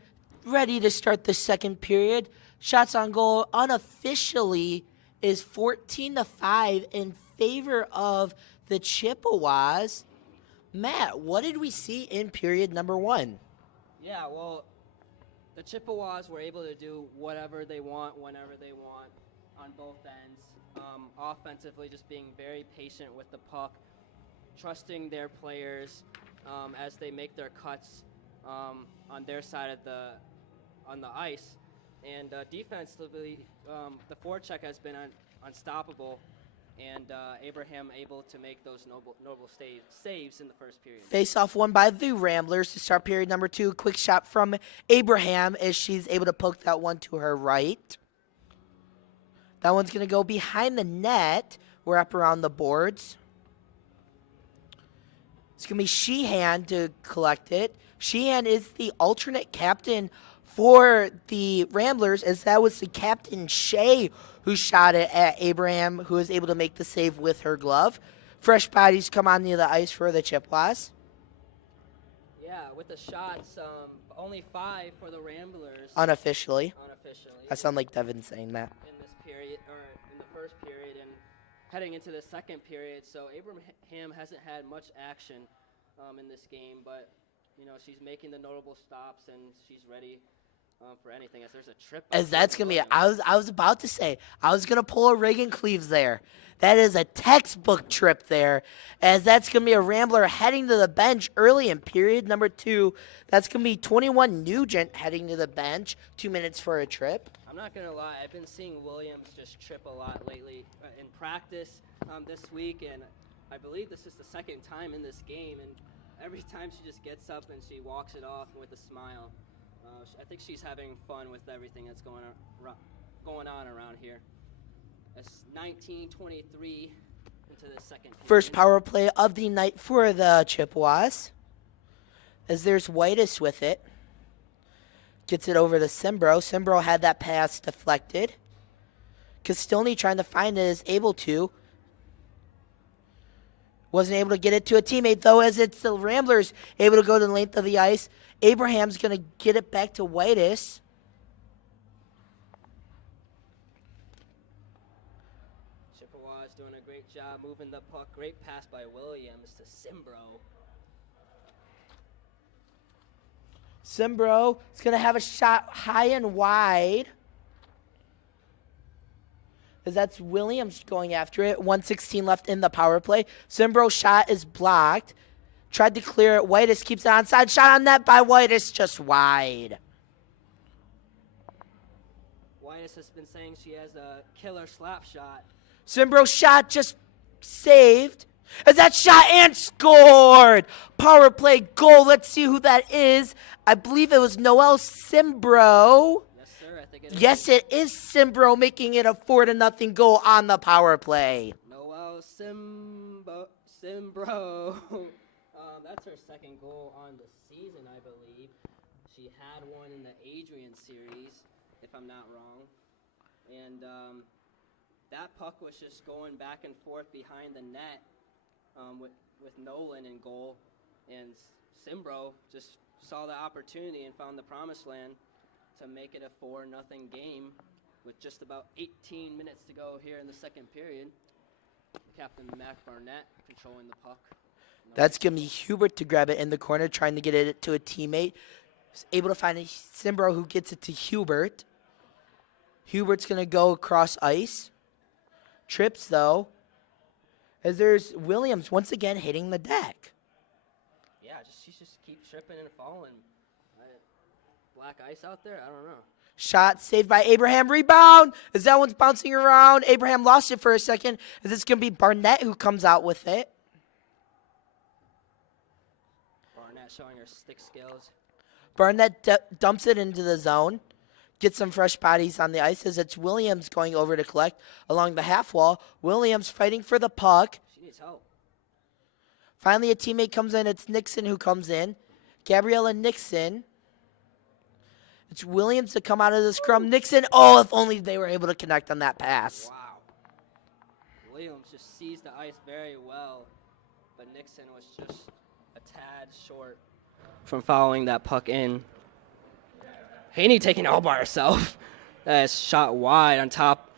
ready to start the second period. Shots on goal unofficially is 14-5 in favor of the Chippewas. Matt, what did we see in period number one? Yeah, well, the Chippewas were able to do whatever they want, whenever they want, on both ends. Offensively, just being very patient with the puck, trusting their players as they make their cuts on their side of on the ice. And defensively, the forecheck has been unstoppable, and Abraham able to make those noble saves in the first period. Face-off won by the Ramblers to start period number two. Quick shot from Abraham as she's able to poke that one to her right. That one's going to go behind the net. We're up around the boards. It's going to be Sheehan to collect it. Sheehan is the alternate captain for the Ramblers, as that was the captain, Shea, who shot it at Abraham, who was able to make the save with her glove. Fresh bodies come on the ice for the Chippewas. Yeah, with the shots, only 5 for the Ramblers. Unofficially. Unofficially. I sound like Devin saying that. In this period, or in the first period, and heading into the second period. So Abraham hasn't had much action in this game, but you know she's making the notable stops and she's ready for anything. As there's a trip. As that's gonna be, I was about to say, I was gonna pull a Reagan Cleaves there. That is a textbook trip there, as that's gonna be a Rambler heading to the bench early in period number two. That's gonna be 21 Nugent heading to the bench. 2 minutes for a trip. I'm not gonna lie, I've been seeing Williams just trip a lot lately in practice this week, and I believe this is the second time in this game. And every time she just gets up and she walks it off with a smile. I think she's having fun with everything that's going on around here. It's 19:23 into the second period. First power play of the night for the Chippewas. As there's Whitus with it. Gets it over to Simbro. Simbro had that pass deflected. Castilny trying to find it, is able to. Wasn't able to get it to a teammate, though, as it's the Ramblers able to go to the length of the ice. Abraham's going to get it back to Whitus. Chippewas doing a great job moving the puck. Great pass by Williams to Simbro. Simbro is going to have a shot high and wide. As that's Williams going after it. 1:16 left in the power play. Simbro's shot is blocked. Tried to clear it. Whitus keeps it onside. Shot on net by Whitus, just wide. Whitus has been saying she has a killer slap shot. Simbro's shot just saved. As that shot and scored. Power play goal. Let's see who that is. I believe it was Noel Simbro. Yes, sir. I think it is. Yes, it is Simbro making it a 4-0 goal on the power play. Noel Simbro. That's her second goal on the season, I believe. She had one in the Adrian series, if I'm not wrong. And that puck was just going back and forth behind the net with Nolan in goal. And Simbro just saw the opportunity and found the promised land to make it a 4-0 game with just about 18 minutes to go here in the second period. Captain Mac Barnett controlling the puck. That's going to be Hubert to grab it in the corner, trying to get it to a teammate. He's able to find a Simbro who gets it to Hubert. Hubert's going to go across ice. Trips, though, as there's Williams once again hitting the deck. Yeah, she just keeps tripping and falling. Black ice out there? I don't know. Shot saved by Abraham. Rebound as that one's bouncing around. Abraham lost it for a second, as it's going to be Barnett who comes out with it. Showing her stick skills. Barnett dumps it into the zone. Gets some fresh bodies on the ice as it's Williams going over to collect along the half wall. Williams fighting for the puck. She needs help. Finally, a teammate comes in. It's Nixon who comes in. Gabriella Nixon. It's Williams to come out of the scrum. Nixon, oh, if only they were able to connect on that pass. Wow. Williams just sees the ice very well, but Nixon was just a tad short from following that puck in. Haney taking it all by herself. That's shot wide on top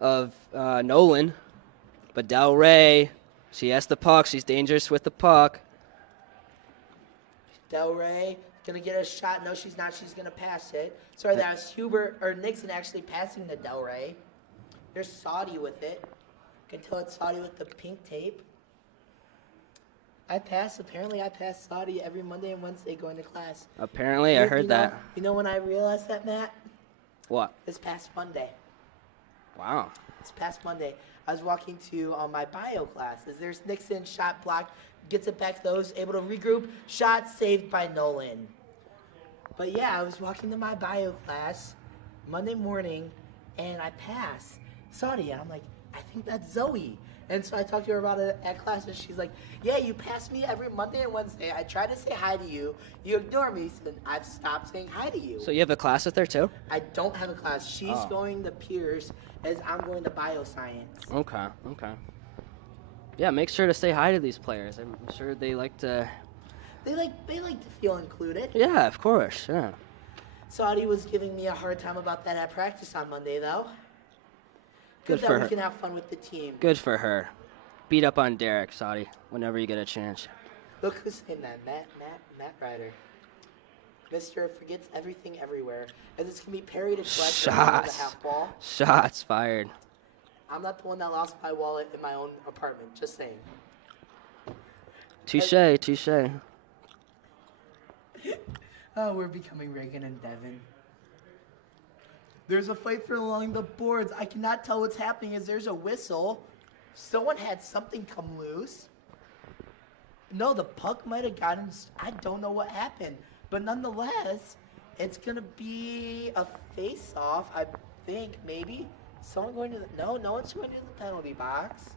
of Nolan. But Del Rey, she has the puck. She's dangerous with the puck. Del Rey gonna get a shot. No, she's not. She's gonna pass it. Sorry, that was Hubert or Nixon actually passing to Del Rey. There's Saudi with it. You can tell it's Saudi with the pink tape. Apparently I pass Saudi every Monday and Wednesday going to class. Apparently, I heard that. You know when I realized that, Matt? What? This past Monday. Wow. This past Monday, I was walking to my bio classes. There's Nixon, shot blocked, gets it back to those, able to regroup, shot saved by Nolan. But yeah, I was walking to my bio class Monday morning, and I pass Saudi, and I'm like, I think that's Zoe. And so I talked to her about it at class, and she's like, yeah, you pass me every Monday and Wednesday. I try to say hi to you. You ignore me, so then I've stopped saying hi to you. So you have a class with her, too? I don't have a class. She's going to Piers as I'm going to bioscience. Okay. Yeah, make sure to say hi to these players. I'm sure they like to... They like to feel included. Yeah, of course, yeah. Saudi was giving me a hard time about that at practice on Monday, though. Good that for we her. can have fun with the team. Good for her. Beat up on Derek, Saudi, whenever you get a chance. Look who's saying that, Matt Ryder. Mr. Forgets everything everywhere. As it's going to be Perry to collect the half ball. Shots fired. I'm not the one that lost my wallet in my own apartment, just saying. Touche. Oh, we're becoming Reagan and Devin. There's a fight for along the boards. I cannot tell what's happening as there's a whistle. Someone had something come loose. No, the puck might have gotten... I don't know what happened. But nonetheless, it's going to be a face-off, I think, maybe. Someone going to the... No one's going to the penalty box.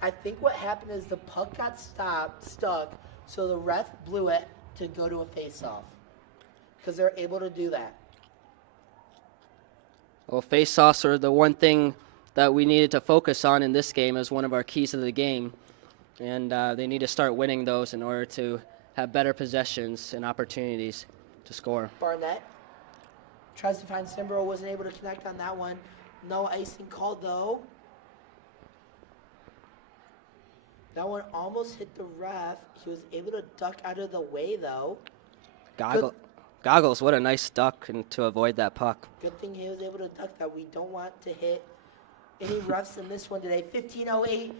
I think what happened is the puck got stuck, so the ref blew it to go to a face-off. Because they're able to do that. Well, face-offs are the one thing that we needed to focus on in this game as one of our keys of the game. And they need to start winning those in order to have better possessions and opportunities to score. Barnett tries to find Simbro, wasn't able to connect on that one. No icing called, though. That one almost hit the ref. He was able to duck out of the way, though. Goggles, what a nice duck and to avoid that puck. Good thing he was able to duck that. We don't want to hit any refs in this one today. 15:08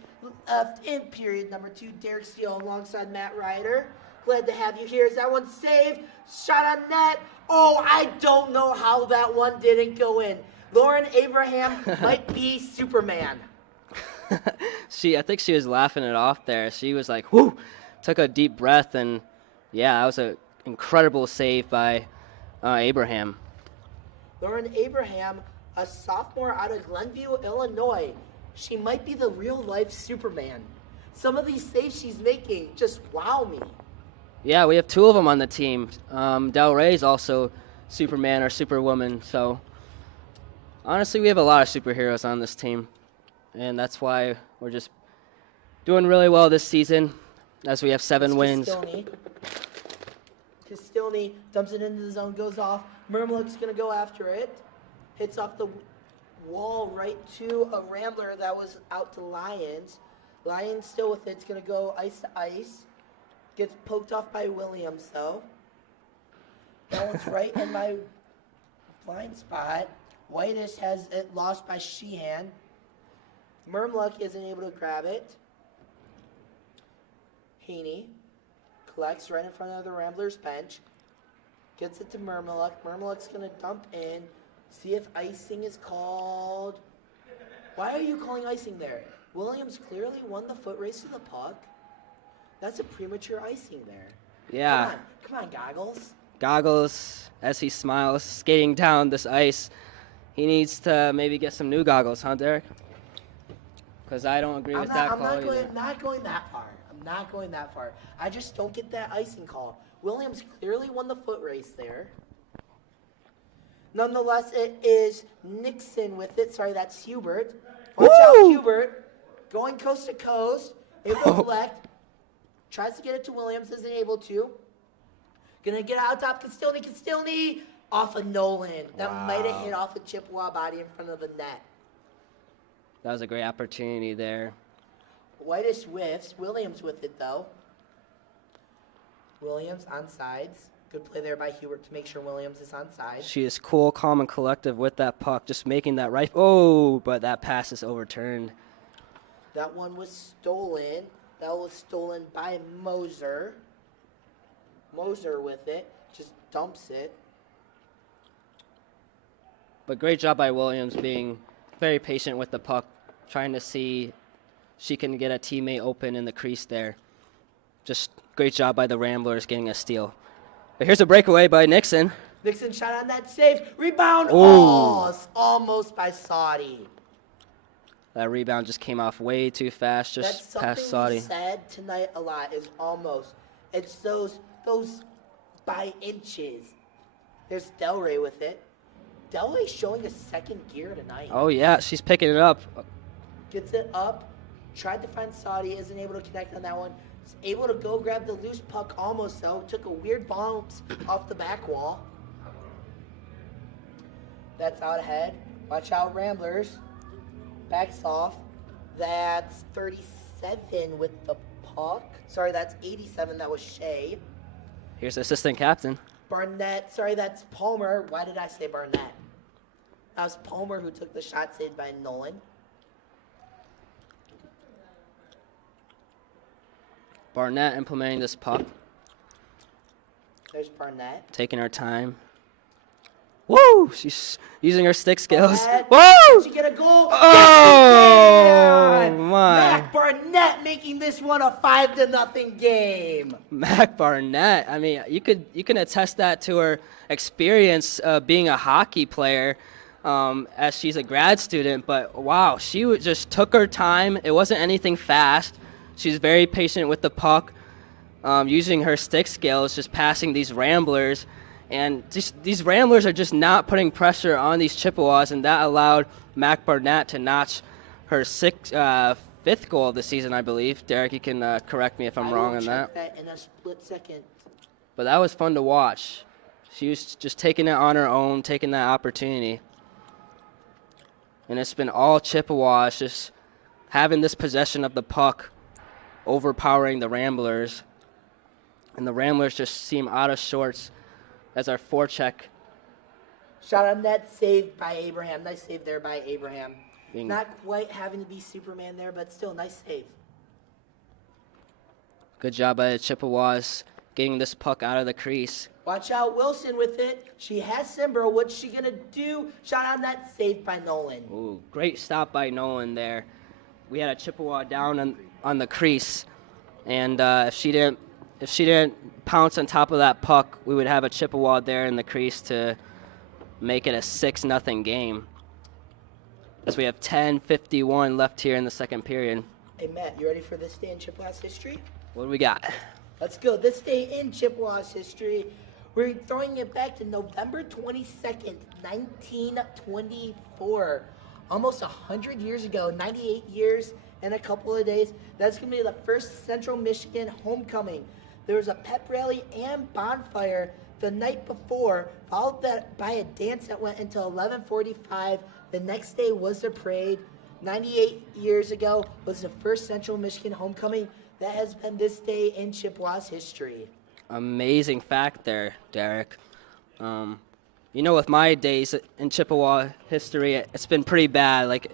left in period number 2. Derek Steele alongside Matt Ryder. Glad to have you here. Is that one saved? Shot on net. Oh, I don't know how that one didn't go in. Lauren Abraham might be Superman. I think she was laughing it off there. She was like, whoo, took a deep breath, and yeah, that was an incredible save by Abraham. Lauren Abraham, a sophomore out of Glenview, Illinois. She might be the real-life Superman. Some of these saves she's making just wow me. Yeah, we have 2 of them on the team. Del Rey's also Superman or Superwoman. So, honestly, we have a lot of superheroes on this team. And that's why we're just doing really well this season, as we have 7 wins. Castilny dumps it into the zone, goes off. Mermluck's going to go after it. Hits off the wall right to a Rambler that was out to Lions. Lions still with it. It's going to go ice to ice. Gets poked off by Williams, though. That one's right in my blind spot. Whitish has it lost by Sheehan. Mermluck isn't able to grab it. Haney collects right in front of the Ramblers bench. Gets it to Mermluck. Mermluck's going to dump in. See if icing is called. Why are you calling icing there? Williams clearly won the foot race to the puck. That's a premature icing there. Yeah. Come on, Goggles. Goggles, as he smiles, skating down this ice. He needs to maybe get some new goggles, huh, Derek? Because I don't agree with that call either. I'm not going that far. I'm not going that far. I just don't get that icing call. Williams clearly won the foot race there. Nonetheless, it is Nixon with it. Sorry, that's Hubert. Watch out, Hubert. Going coast to coast. Able to collect. Tries to get it to Williams, isn't able to. Gonna get out top, Castilny, off of Nolan. That might have hit off a Chippewa body in front of the net. That was a great opportunity there. Whitish whiffs. Williams with it, though. Williams on sides. Good play there by Hubert to make sure Williams is on sides. She is cool, calm, and collective with that puck, just making that right. Oh, but that pass is overturned. That one was stolen. That was stolen by Moser. Moser with it. Just dumps it. But great job by Williams being very patient with the puck, trying to see she can get a teammate open in the crease there. Just great job by the Ramblers getting a steal. But here's a breakaway by Nixon. Nixon shot on that save. Rebound. Oh, almost by Saudi. That rebound just came off way too fast, just past Saudi. That's something we said tonight a lot is almost. It's those by inches. There's Delray with it. Delray showing a second gear tonight. Oh, yeah, she's picking it up. Gets it up. Tried to find Saudi. Isn't able to connect on that one. Is able to go grab the loose puck almost, though. Took a weird bounce off the back wall. That's out ahead. Watch out, Ramblers. Backs off. That's 37 with the puck. Sorry, that's 87. That was Shea. Here's the assistant captain. Barnett. Sorry, that's Palmer. Why did I say Barnett? That was Palmer who took the shot saved by Nolan. Barnett implementing this puck. There's Barnett. Taking her time. Woo! She's using her stick skills. Barnett. Woo! Did she get a goal? Oh, yes, my. Mac Barnett making this one a 5-0 game. Mac Barnett. I mean, you can attest that to her experience being a hockey player as she's a grad student. But, wow, she just took her time. It wasn't anything fast. She's very patient with the puck, using her stick skills, just passing these Ramblers. And these Ramblers are just not putting pressure on these Chippewas, and that allowed Mac Barnett to notch her fifth goal of the season, I believe. Derek, you can correct me if I'm wrong on that. In a split second. But that was fun to watch. She was just taking it on her own, taking that opportunity. And it's been all Chippewas just having this possession of the puck, overpowering the Ramblers. And the Ramblers just seem out of sorts as our forecheck. Shot on net, saved by Abraham. Nice save there by Abraham. Not quite having to be Superman there, but still nice save. Good job by the Chippewas getting this puck out of the crease. Watch out, Wilson with it. She has Simbro. What's she going to do? Shot on net, saved by Nolan. Ooh, great stop by Nolan there. We had a Chippewa down on the crease, and if she didn't pounce on top of that puck, we would have a Chippewa there in the crease to make it a 6-0 game. As we have 10:51 left here in the second period. Hey, Matt, you ready for this day in Chippewa's history? What do we got? Let's go. This day in Chippewa's history, we're throwing it back to November 22nd, 1924. Almost 100 years ago, 98 years and a couple of days. That's going to be the first Central Michigan homecoming. There was a pep rally and bonfire the night before, followed by a dance that went until 11:45. The next day was the parade. 98 years ago was the first Central Michigan homecoming. That has been this day in Chippewa's history. Amazing fact there, Derek. With my days in Chippewa history, it's been pretty bad.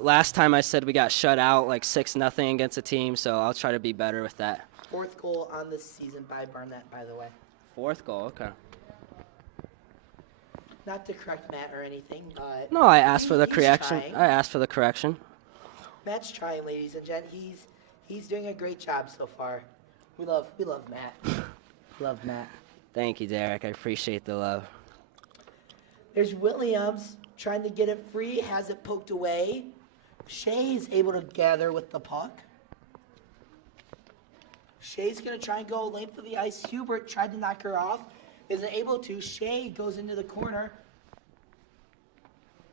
Last time I said we got shut out 6-0 against a team, so I'll try to be better with that. Fourth goal on this season by Barnett, by the way. Fourth goal, okay. Not to correct Matt or anything, but no, I asked for the correction. Trying. I asked for the correction. Matt's trying, ladies and gents. He's doing a great job so far. We love Matt. Love Matt. Thank you, Derek. I appreciate the love. There's Williams trying to get it free, has it poked away. Shea's able to gather with the puck. Shea's going to try and go length of the ice. Hubert tried to knock her off. Isn't able to. Shea goes into the corner.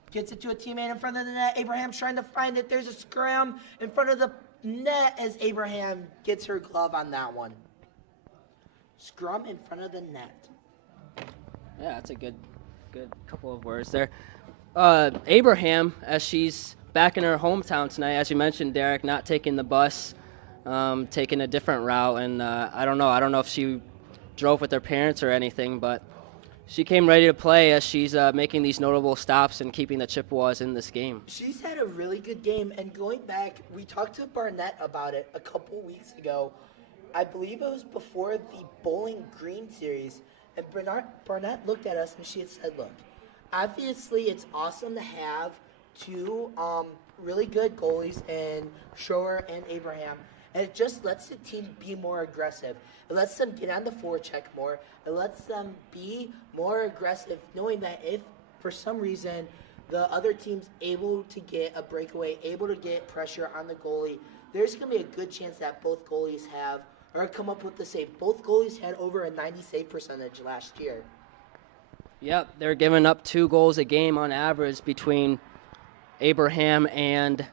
Gets it to a teammate in front of the net. Abraham's trying to find it. There's a scram in front of the net as Abraham gets her glove on that one. Scrum in front of the net. Yeah, that's a good couple of words there. Abraham, as she's back in her hometown tonight, as you mentioned, Derek, not taking the bus, taking a different route, and I don't know if she drove with her parents or anything, but she came ready to play as she's making these notable stops and keeping the Chippewas in this game. She's had a really good game, and going back, we talked to Barnett about it a couple weeks ago. I believe it was before the Bowling Green series, and Barnett looked at us and she had said, look, obviously it's awesome to have two really good goalies in Schroer and Abraham, and it just lets the team be more aggressive. It lets them get on the forecheck more. It lets them be more aggressive, knowing that if for some reason the other team's able to get a breakaway, able to get pressure on the goalie, there's going to be a good chance that both goalies have or come up with the save. Both goalies had over a 90 save percentage last year. Yep, they're giving up 2 goals a game on average between Abraham and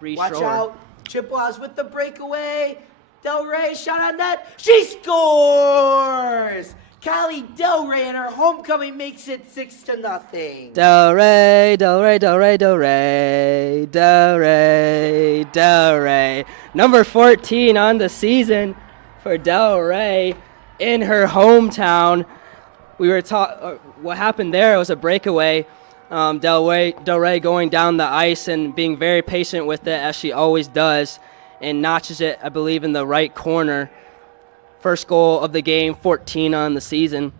Bree Watch Schroer. out. Chippewas with the breakaway. Del Rey shot on net. She scores! Callie Del Rey in her homecoming makes it 6-0. Del Rey, Del Rey, Del Rey, Del Rey, Del Rey, Del Rey. Number 14 on the season for Del Rey in her hometown. We were what happened there was a breakaway. Del Rey going down the ice and being very patient with it, as she always does, and notches it, I believe, in the right corner. First goal of the game, 14 on the season.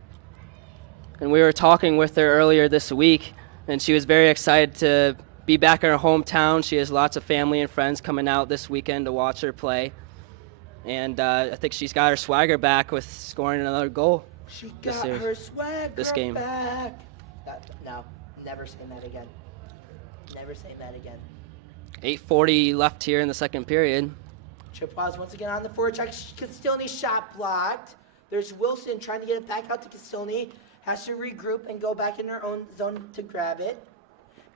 And we were talking with her earlier this week, and she was very excited to be back in her hometown. She has lots of family and friends coming out this weekend to watch her play. And I think she's got her swagger back with scoring another goal. She got her swagger this game. back. No, never saying that again. Never saying that again. 8:40 left here in the second period. Chippewas once again on the forecheck. Castilny shot blocked. There's Wilson trying to get it back out to Castilny. Has to regroup and go back in her own zone to grab it.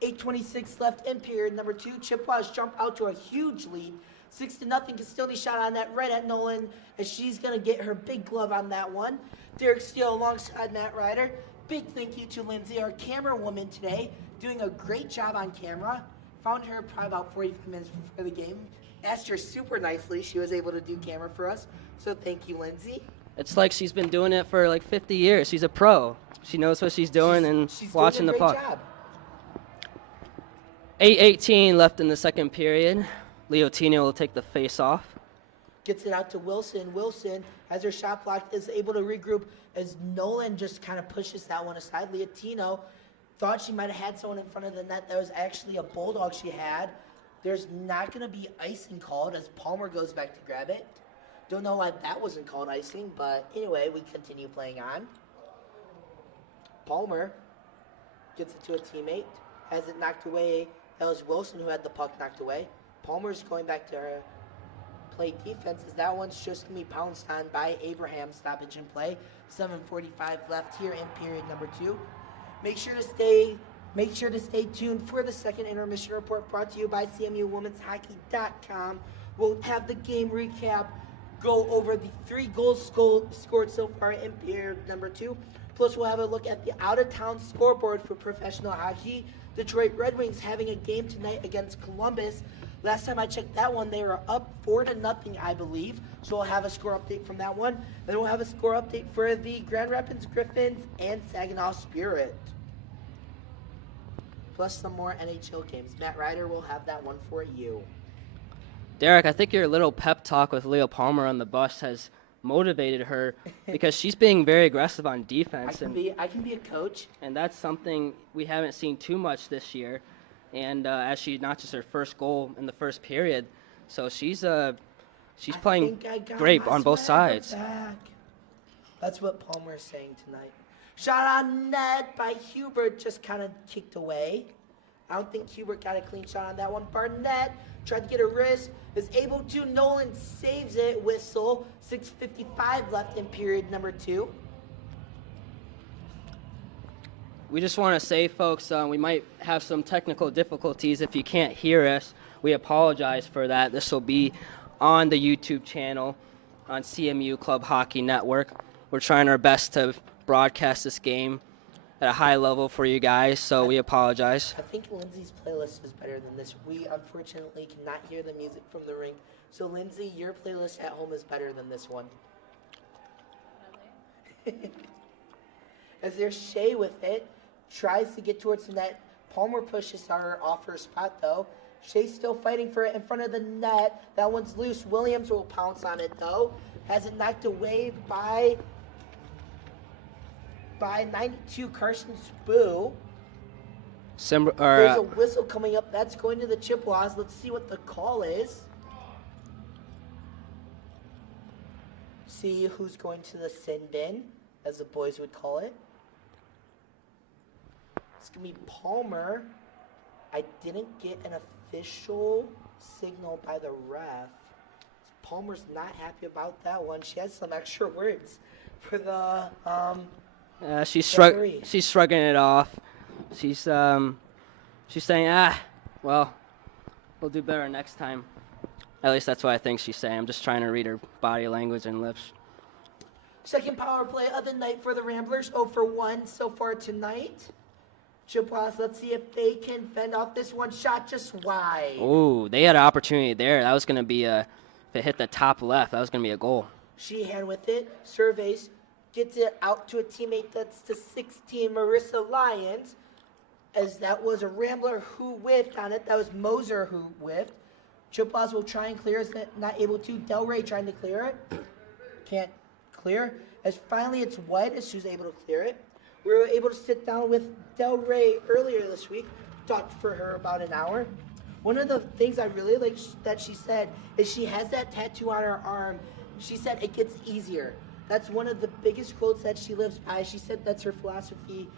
8:26 left in period number 2. Chippewas jump out to a huge lead. 6-0. Castilny shot on that right at Nolan, and she's going to get her big glove on that one. Derek Steele alongside Matt Ryder. Big thank you to Lindsay, our camera woman today, doing a great job on camera. Found her probably about 45 minutes before the game. Asked her super nicely. She was able to do camera for us. So thank you, Lindsay. It's like she's been doing it for like 50 years. She's a pro. She knows what she's doing she's watching the puck. Job. 8:18 left in the second period. Leotina will take the face off. Gets it out to Wilson. Wilson, as her shot blocked, is able to regroup as Nolan just kind of pushes that one aside. Leotina thought she might have had someone in front of the net. That was actually a bulldog she had. There's not going to be icing called as Palmer goes back to grab it. Don't know why that wasn't called icing, but anyway, we continue playing on. Palmer gets it to a teammate, has it knocked away. That was Wilson who had the puck knocked away. Palmer's going back to her play defense as that one's just going to be pounced on by Abraham. Stoppage in play. 7:45 left here in period number 2. Make sure to stay tuned for the second intermission report brought to you by CMUWomen'sHockey.com. We'll have the game recap, go over the 3 goals scored so far in period number 2. Plus, we'll have a look at the out-of-town scoreboard for professional hockey. Detroit Red Wings having a game tonight against Columbus. Last time I checked that one, they were up 4-0, I believe. So we'll have a score update from that one. Then we'll have a score update for the Grand Rapids Griffins and Saginaw Spirit. Plus some more NHL games. Matt Ryder will have that one for you. Derek, I think your little pep talk with Leo Palmer on the bus has motivated her because she's being very aggressive on defense. I can be a coach. And that's something we haven't seen too much this year. And as she notches her first goal in the first period, so she's playing great on both sides. Back. That's what Palmer is saying tonight. Shot on net by Hubert, just kind of kicked away. I don't think Hubert got a clean shot on that one. Barnett tried to get a wrist, is able to. Nolan saves it, whistle. 6:55 left in period number 2. We just want to say, folks, we might have some technical difficulties if you can't hear us. we apologize for that. This will be on the YouTube channel on CMU Club Hockey Network. We're trying our best to broadcast this game at a high level for you guys, so we apologize. I think Lindsay's playlist is better than this. We unfortunately cannot hear the music from the rink. So Lindsay, your playlist at home is better than this one. As there's Shea with it, tries to get towards the net. Palmer pushes her off her spot though. Shea's still fighting for it in front of the net. That one's loose. Williams will pounce on it though. Has it knocked away by 92 Carson Spoo. There's a whistle coming up. That's going to the Chippewas. Let's see what the call is. See who's going to the sin bin, as the boys would call it. It's going to be Palmer. I didn't get an official signal by the ref. Palmer's not happy about that one. She has some extra words for the she's shrugging it off. She's saying, well, we'll do better next time. At least that's what I think she's saying. I'm just trying to read her body language and lips. Second power play of the night for the Ramblers. 0 for 1 so far tonight. Chippewas, let's see if they can fend off this one shot just wide. Ooh, they had an opportunity there. That was going to be if it hit the top left, that was going to be a goal. Sheehan with it, surveys, gets it out to a teammate. That's to 16, Marissa Lyons, as that was a Rambler who whiffed on it. That was Moser who whiffed. Chippewas will try and clear, is not able to. Del Rey trying to clear it. Can't clear. As finally it's Whitus who's able to clear it. We were able to sit down with Del Rey earlier this week, talked for her about an hour. One of the things I really like that she said is she has that tattoo on her arm. She said it gets easier. That's one of the biggest quotes that she lives by. She said that's her philosophy.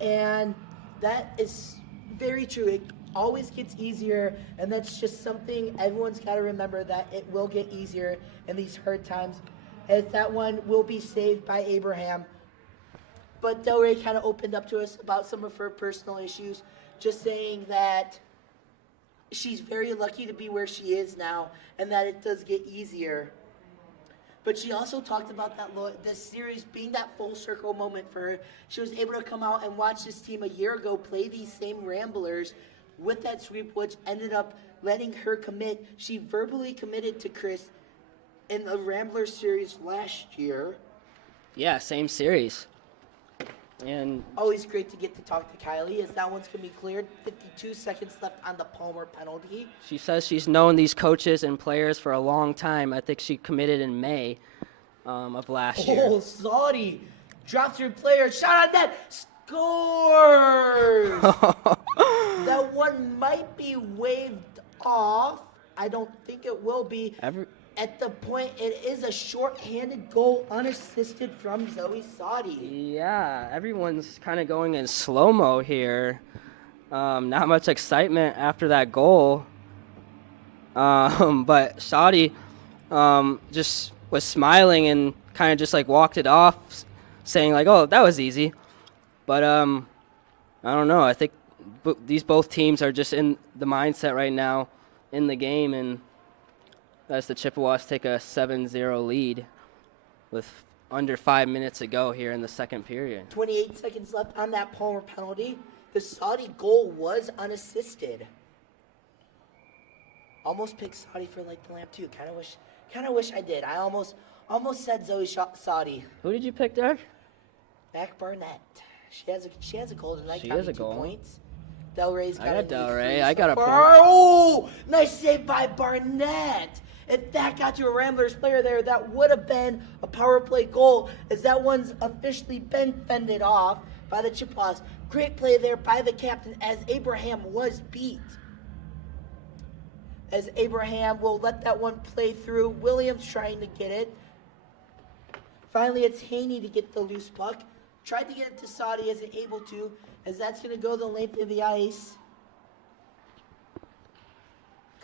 And that is very true. It always gets easier, and that's just something everyone's got to remember, that it will get easier in these hard times, as that one will be saved by Abraham. But Del Rey kind of opened up to us about some of her personal issues, just saying that she's very lucky to be where she is now, and that it does get easier. But she also talked about this series being that full circle moment for her. She was able to come out and watch this team a year ago play these same Ramblers with that sweep, which ended up letting her commit. She verbally committed to Chris in the Ramblers series last year. Yeah, same series. And always great to get to talk to Kylie, as that one's going to be cleared. 52 seconds left on the Palmer penalty. She says she's known these coaches and players for a long time. I think she committed in May of last year. Oh, Saudi drops her player. Shot on net. Scores! That one might be waved off. I don't think it will be. At the point, it is a short-handed goal, unassisted from Zoe Saudi. Yeah, everyone's kind of going in slow-mo here. Not much excitement after that goal. But Saudi just was smiling and kind of just like walked it off, saying like, oh, that was easy. But I don't know. I think these both teams are just in the mindset right now in the game, and as the Chippewas take a 7-0 lead with under 5 minutes to go here in the second period. 28 seconds left on that Palmer penalty. The Saudi goal was unassisted. Almost picked Saudi for like the lamp too. Kind of wish I did. I almost said Zoe Saudi. Who did you pick there? Mac Barnett. She has a goal tonight. She has a 2 goal. Points. Del Rey's got I got Del Rey. I got a point. Oh, nice save by Barnett. If that got to a Ramblers player there, that would have been a power play goal, as that one's officially been fended off by the Chippewas. Great play there by the captain, as Abraham was beat. As Abraham will let that one play through. Williams trying to get it. Finally, it's Haney to get the loose puck. Tried to get it to Saudi, isn't able to, as that's going to go the length of the ice.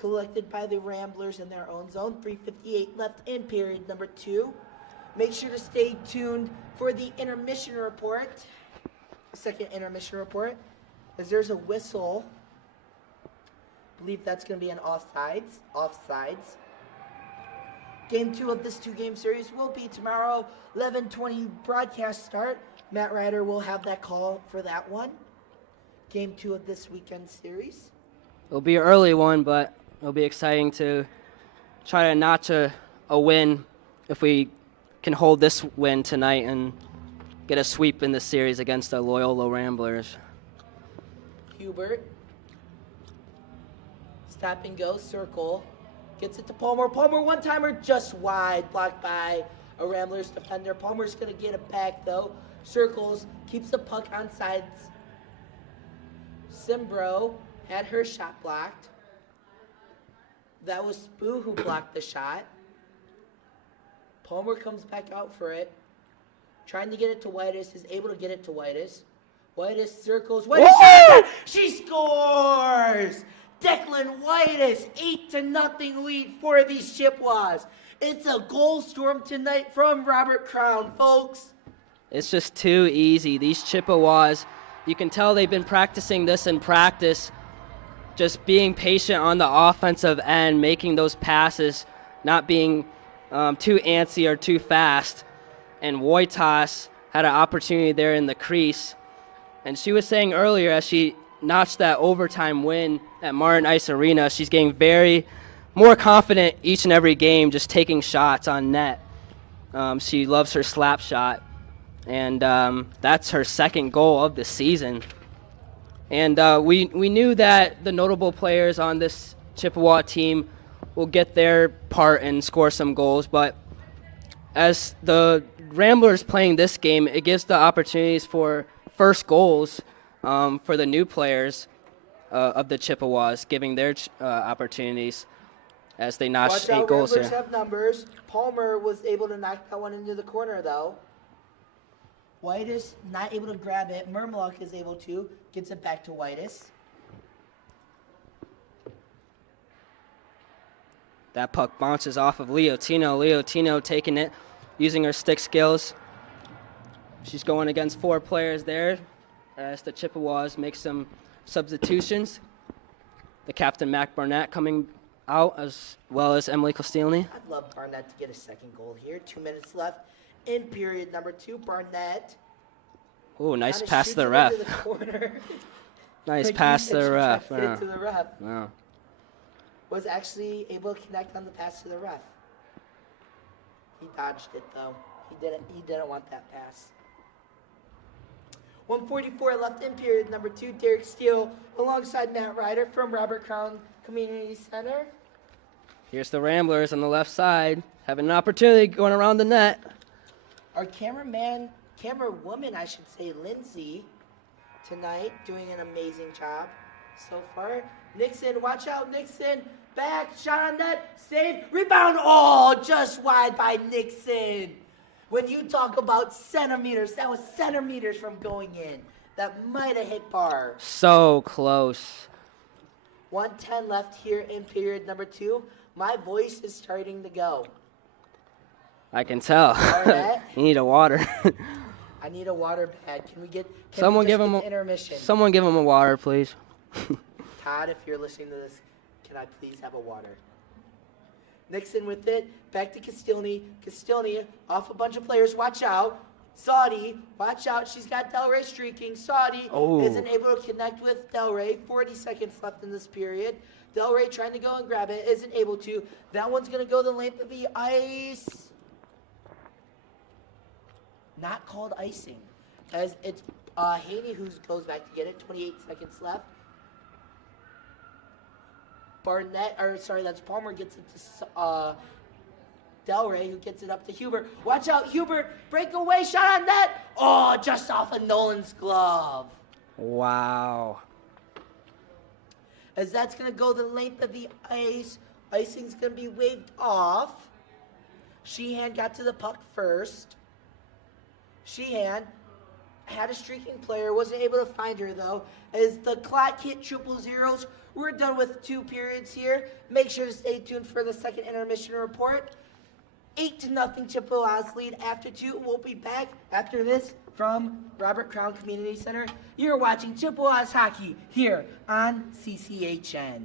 Collected by the Ramblers in their own zone. 3:58 left in period number 2. Make sure to stay tuned for the intermission report. Second intermission report, as there's a whistle believe that's going to be an offsides. Game 2 of this 2-game series will be tomorrow, 11:20 broadcast start. Matt Ryder will have that call for that one. Game 2 of this weekend series. It'll be an early one, but it'll be exciting to try to notch a win if we can hold this win tonight and get a sweep in the series against the Loyola Ramblers. Hubert. Stop and go, circle. Gets it to Palmer. Palmer, one-timer, just wide. Blocked by a Ramblers defender. Palmer's going to get it back, though. Circles, keeps the puck on sides. Simbro had her shot blocked. That was Spoo who blocked the shot. Palmer comes back out for it. Trying to get it to Whitus, is able to get it to Whitus. Whitus circles. Whitus shot! She scores! Declan Whitus, 8-0 lead for these Chippewas. It's a goal storm tonight from Robert Crown, folks. It's just too easy. These Chippewas, you can tell they've been practicing this in practice, just being patient on the offensive end, making those passes, not being too antsy or too fast. And Wojtas had an opportunity there in the crease. And she was saying earlier, as she notched that overtime win at Martin Ice Arena, she's getting more confident each and every game, just taking shots on net. She loves her slap shot, and that's her second goal of the season. And we knew that the notable players on this Chippewa team will get their part and score some goals, but as the Ramblers playing this game, it gives the opportunities for first goals for the new players of the Chippewas, giving their opportunities as they notch 8 goals here. Ramblers have numbers. Palmer was able to knock that one into the corner, though. Whitus not able to grab it. Murmlock is able to. Gets it back to Whitus. That puck bounces off of Leotino. Leotino taking it, using her stick skills. She's going against 4 players there as the Chippewas make some substitutions. The captain, Mac Barnett, coming out, as well as Emily Kostilny. I'd love Barnett to get a second goal here. 2 minutes left in period number 2. Barnett. Ooh, nice pass to the ref. Nice pass to the ref. To the ref. Wow. Was actually able to connect on the pass to the ref. He dodged it, though. He didn't want that pass. 1:44 left in period number 2. Derek Steele alongside Matt Ryder from Robert Crown Community Center. Here's the Ramblers on the left side, having an opportunity going around the net. Our camerawoman, I should say, Lindsay, tonight, doing an amazing job so far. Nixon, watch out, Nixon. Back, shot on net, save, rebound. Oh, just wide by Nixon. When you talk about centimeters, that was centimeters from going in. That might have hit bar. So close. 1:10 left here in period number 2. My voice is starting to go. I can tell. You need a water. I need a water pad. Can we get intermission? Someone give him a water, please. Todd, if you're listening to this, can I please have a water? Nixon with it. Back to Kostilny. Kostilny off a bunch of players. Watch out. Saudi, watch out. She's got Del Rey streaking. Saudi isn't able to connect with Del Rey. 40 seconds left in this period. Del Rey trying to go and grab it. Isn't able to. That one's going to go the length of the ice. Not called icing. As it's Haney who goes back to get it. 28 seconds left. That's Palmer gets it to Del Rey, who gets it up to Hubert. Watch out, Hubert, breakaway shot on net. Oh, just off of Nolan's glove. Wow. As that's going to go the length of the ice, icing's going to be waved off. Sheehan got to the puck first. Sheehan had a streaking player, wasn't able to find her though. As the clock hit 000, we're done with 2 periods here. Make sure to stay tuned for the second intermission report. 8-0 Chippewas lead after 2. We'll be back after this from Robert Crown Community Center. You're watching Chippewas Hockey here on CCHN.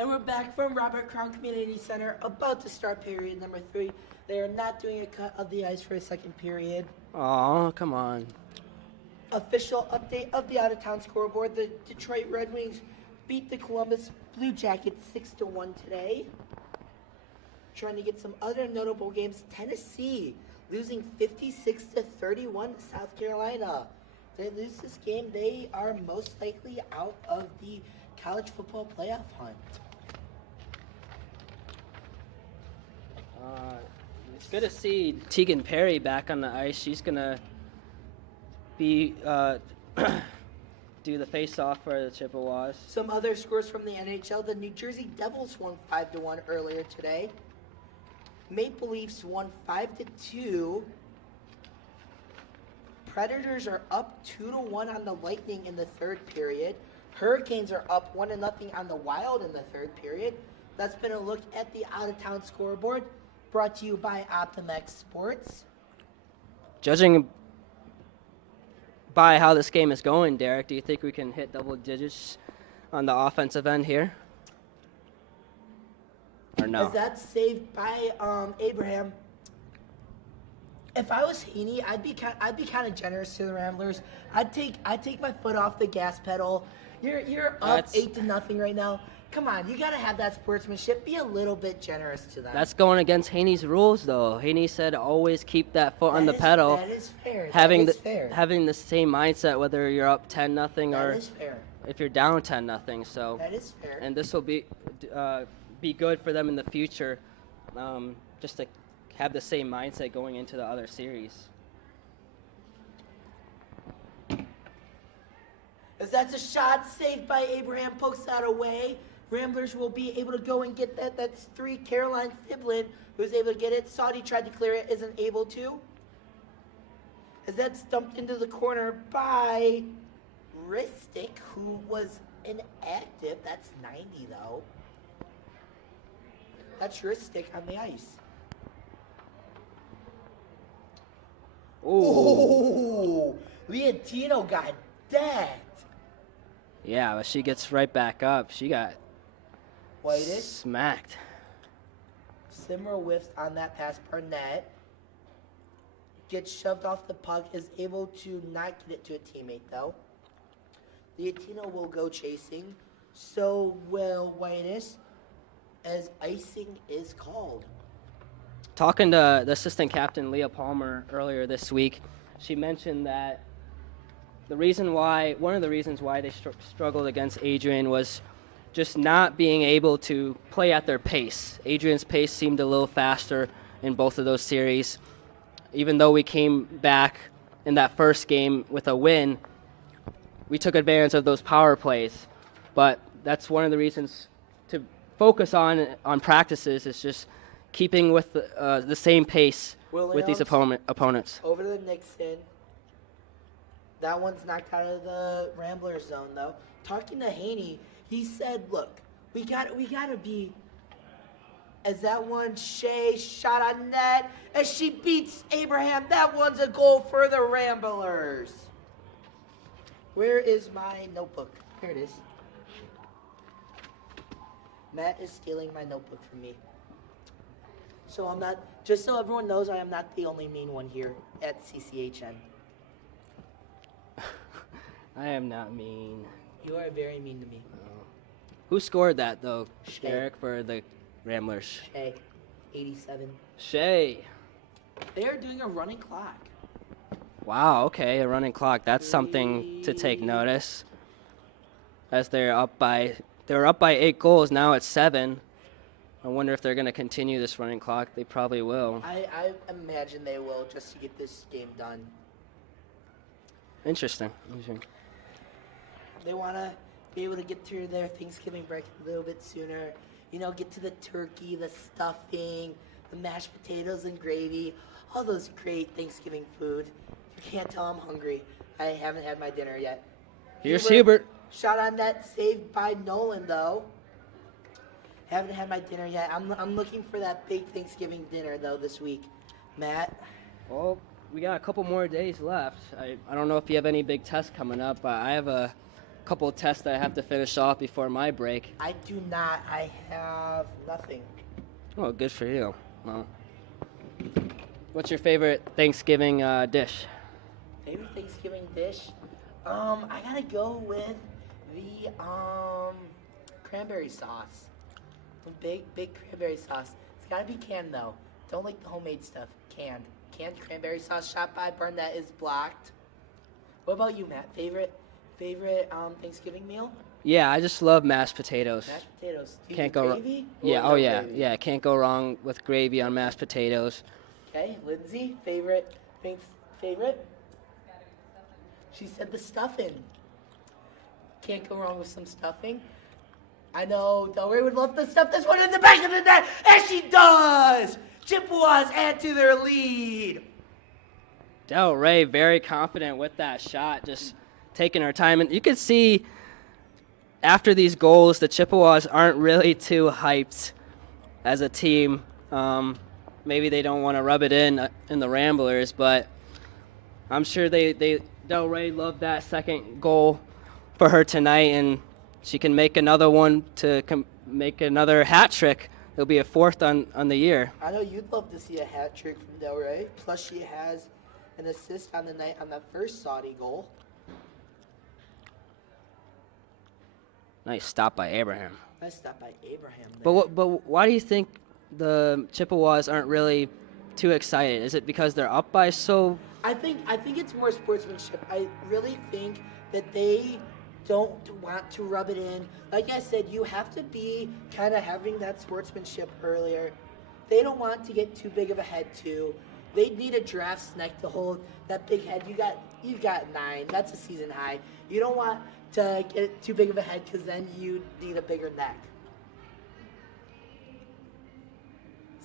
And we're back from Robert Crown Community Center, about to start period number 3. They are not doing a cut of the ice for a second period. Aw, come on. Official update of the out-of-town scoreboard. The Detroit Red Wings beat the Columbus Blue Jackets 6-1 today. Trying to get some other notable games. Tennessee losing 56-31 to South Carolina. If they lose this game, they are most likely out of the college football playoff hunt. It's good to see Tegan Perry back on the ice. She's going to be do the face-off for the Chippewas. Some other scores from the NHL. The New Jersey Devils won 5-1 earlier today. Maple Leafs won 5-2. Predators are up 2-1 on the Lightning in the third period. Hurricanes are up 1-0 on the Wild in the third period. That's been a look at the out-of-town scoreboard, brought to you by Optimex Sports. Judging by how this game is going, Derek, do you think we can hit double digits on the offensive end here? Or no? As that's saved by Abraham. If I was Haney, I'd be kind of generous to the Ramblers. I'd take my foot off the gas pedal. You're up 8-0 right now. Come on, you gotta have that sportsmanship. Be a little bit generous to them. That's going against Haney's rules, though. Haney said always keep that foot on the pedal. That is fair. Having fair. Having the same mindset whether you're up 10-0 or is fair. if you're down 10-0. So That is fair. and this will be good for them in the future, just to have the same mindset going into the other series. As that's a shot saved by Abraham, pokes that away. Ramblers will be able to go and get that. That's 3. Caroline Fiblin who's able to get it. Saudi tried to clear it, isn't able to. As that's dumped into the corner by Ristic, who was inactive. That's 90 though. That's Ristic on the ice. Oh, Leontino got decked. Yeah, but she gets right back up. She got Whitish. smacked. Simmer whiffs on that pass. Barnett gets shoved off the puck, is able to not get it to a teammate though. Leontino will go chasing. So will Whitish, as icing is called. Talking to the assistant captain, Leah Palmer, earlier this week, she mentioned that one of the reasons why they struggled against Adrian was just not being able to play at their pace. Adrian's pace seemed a little faster in both of those series. Even though we came back in that first game with a win, we took advantage of those power plays. But that's one of the reasons to focus on practices, is just keeping with the same pace with these opponents. Over to Nixon. That one's knocked out of the Rambler zone, though. Talking to Haney, he said, look, we gotta be, as that one, Shea shot on net, as she beats Abraham. That one's a goal for the Ramblers. Where is my notebook? Here it is. Matt is stealing my notebook from me. So I'm not, just so everyone knows, I am not the only mean one here at CCHN. I am not mean. You are very mean to me. Oh. Who scored that, though, Shea. Derek, for the Ramblers? Shea, 87. Shea. They are doing a running clock. Wow, okay, a running clock. That's something to take notice. As they're up by 8 goals, now it's 7. I wonder if they're going to continue this running clock. They probably will. I imagine they will, just to get this game done. Interesting. They want to be able to get through their Thanksgiving break a little bit sooner. You know, get to the turkey, the stuffing, the mashed potatoes and gravy, all those great Thanksgiving food. You can't tell I'm hungry. I haven't had my dinner yet. Here's Hubert. Shot on net, saved by Nolan, though. Haven't had my dinner yet. I'm looking for that big Thanksgiving dinner, though, this week. Matt? Well, we got a couple more days left. I don't know if you have any big tests coming up, but I have a couple of tests that I have to finish off before my break. I do not. I have nothing. Oh, good for you. Well, what's your favorite Thanksgiving dish? Favorite Thanksgiving dish? I gotta go with the cranberry sauce. The big cranberry sauce. It's gotta be canned though. Don't like the homemade stuff. Canned cranberry sauce shot by Barnett is blocked. What about you, Matt? Favorite Thanksgiving meal? Yeah, I just love mashed potatoes. Mashed potatoes. Do you Can't do go gravy? Yeah, Or no yeah, gravy? yeah. Can't go wrong with gravy on mashed potatoes. Okay, Lindsay, favorite? She said the stuffing. Can't go wrong with some stuffing. I know Delray would love to stuff this one in the back of the net, and she does! Chippewas add to their lead. Del Rey very confident with that shot, just taking her time. And you can see after these goals, the Chippewas aren't really too hyped as a team. Maybe they don't want to rub it in the Ramblers, but I'm sure Del Rey loved that second goal for her tonight, and she can make another one to make another hat trick. It'll be a fourth on the year. I know you'd love to see a hat trick from Delray. Plus, she has an assist on the night on that first Saudi goal. Nice stop by Abraham. Nice stop by Abraham there. But why do you think the Chippewas aren't really too excited? Is it because they're up by so? I think it's more sportsmanship. I really think that they don't want to rub it in. Like I said, you have to be kind of having that sportsmanship earlier. They don't want to get too big of a head too. They need a draft neck to hold that big head. You got 9. That's a season high. You don't want to get too big of a head because then you need a bigger neck.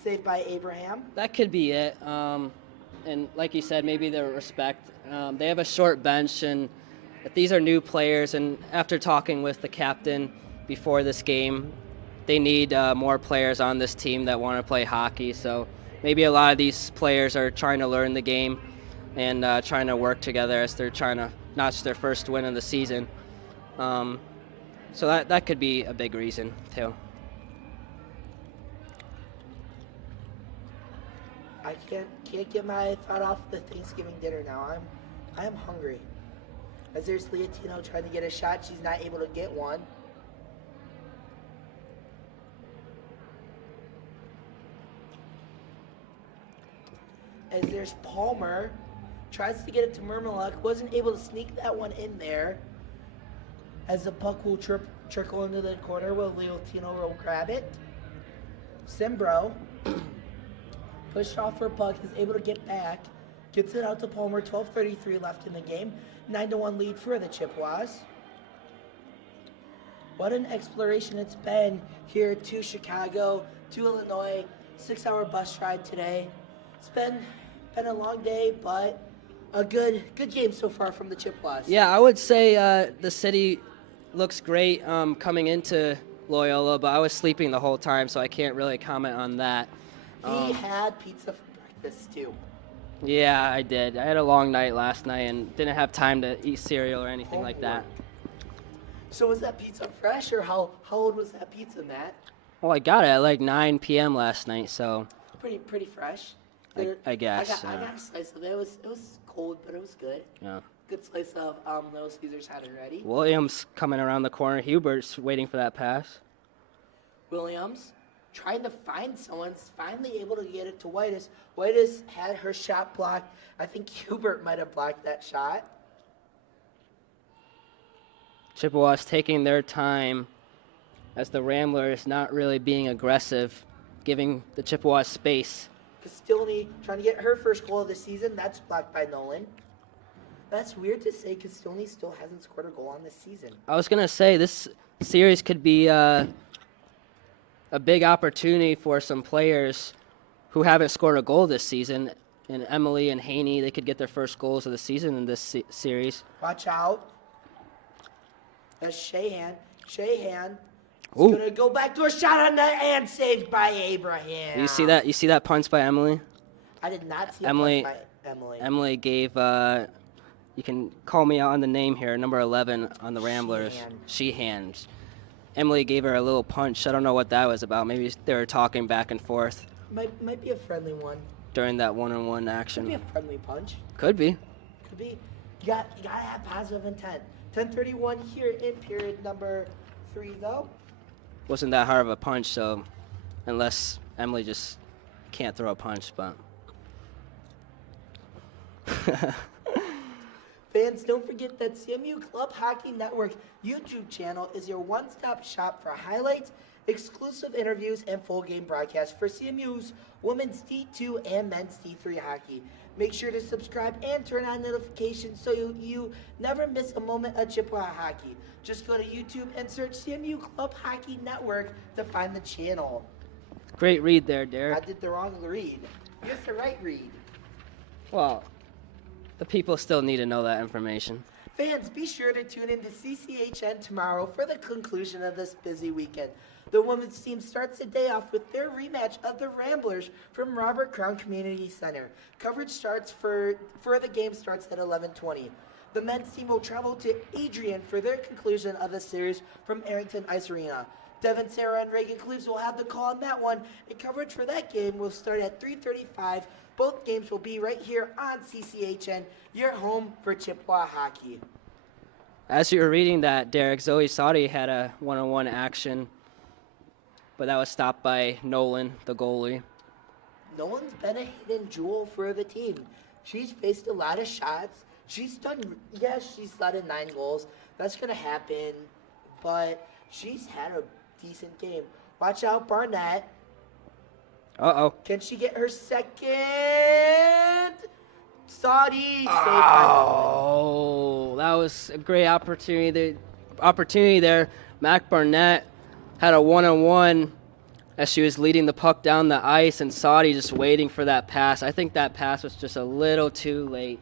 Saved by Abraham. That could be it. And like you said, maybe their respect. They have a short bench, and if these are new players, and after talking with the captain before this game, they need more players on this team that want to play hockey. So maybe a lot of these players are trying to learn the game and trying to work together as they're trying to notch their first win of the season. So that could be a big reason too. I can't get my thought off the Thanksgiving dinner now. I am hungry. As there's Leotino trying to get a shot, she's not able to get one. As there's Palmer, tries to get it to Murmaluk, wasn't able to sneak that one in there. As the puck will trickle into the corner, will Leotino will grab it. Simbro, pushed off her puck, is able to get back, gets it out to Palmer, 12:33 left in the game. 9-1 lead for the Chippewas. What an exploration it's been here to Chicago, to Illinois. 6-hour bus ride today. It's been a long day, but a good game so far from the Chippewas. Yeah, I would say the city looks great coming into Loyola, but I was sleeping the whole time, so I can't really comment on that. He had pizza for breakfast too. Yeah, I did. I had a long night last night and didn't have time to eat cereal or anything like that. So was that pizza fresh, or how old was that pizza, Matt? Well, I got it at like 9 p.m. last night, so Pretty fresh. I guess. I got a slice of it. It was cold, but it was good. Yeah. Good slice of Little Caesars had it ready. Williams coming around the corner. Hubert's waiting for that pass. Williams trying to find someone's finally able to get it to Whitus. Whitus had her shot blocked. I think Hubert might have blocked that shot. Chippewas taking their time as the Ramblers not really being aggressive, giving the Chippewas space. Castilny trying to get her first goal of the season. That's blocked by Nolan. That's weird to say. Castilny still hasn't scored a goal on this season. I was going to say this series could be a big opportunity for some players who haven't scored a goal this season. And Emily and Haney, they could get their first goals of the season in this series. Watch out. That's Shahan. Shahan is going to go back to a shot on net and saved by Abraham. You see that? You see that punch by Emily? I did not see Emily, a punch by Emily. Emily gave you can call me out on the name here, number 11 on the Ramblers. Sheehan. Emily gave her a little punch. I don't know what that was about. Maybe they were talking back and forth Might be a friendly one. during that one-on-one action. Could be a friendly punch. Could be. Could be. You gotta have positive intent. 10:31 here in period number 3, though. Wasn't that hard of a punch, so unless Emily just can't throw a punch, but. Fans, don't forget that CMU Club Hockey Network YouTube channel is your one-stop shop for highlights, exclusive interviews, and full game broadcasts for CMU's women's D2 and men's D3 hockey. Make sure to subscribe and turn on notifications so you never miss a moment of Chippewa hockey. Just go to YouTube and search CMU Club Hockey Network to find the channel. Great read there, Derek. I did the wrong read. Here's the right read. Well, the people still need to know that information. Fans, be sure to tune in to CCHN tomorrow for the conclusion of this busy weekend. The women's team starts the day off with their rematch of the Ramblers from Robert Crown Community Center. Coverage starts for the game starts at 11:20. The men's team will travel to Adrian for their conclusion of the series from Arrington Ice Arena. Devin, Sarah, and Reagan Cleaves will have the call on that one, and coverage for that game will start at 3:35. Both games will be right here on CCHN, your home for Chippewa hockey. As you were reading that, Derek, Zoe Sadi had a one-on-one action, but that was stopped by Nolan, the goalie. Nolan's been a hidden jewel for the team. She's faced a lot of shots. She's let in 9 goals. That's going to happen, but she's had a decent game. Watch out, Barnett. Uh-oh. Can she get her second? Saudi. Oh, that was a great opportunity there. Mac Barnett had a one-on-one as she was leading the puck down the ice, and Saudi just waiting for that pass. I think that pass was just a little too late.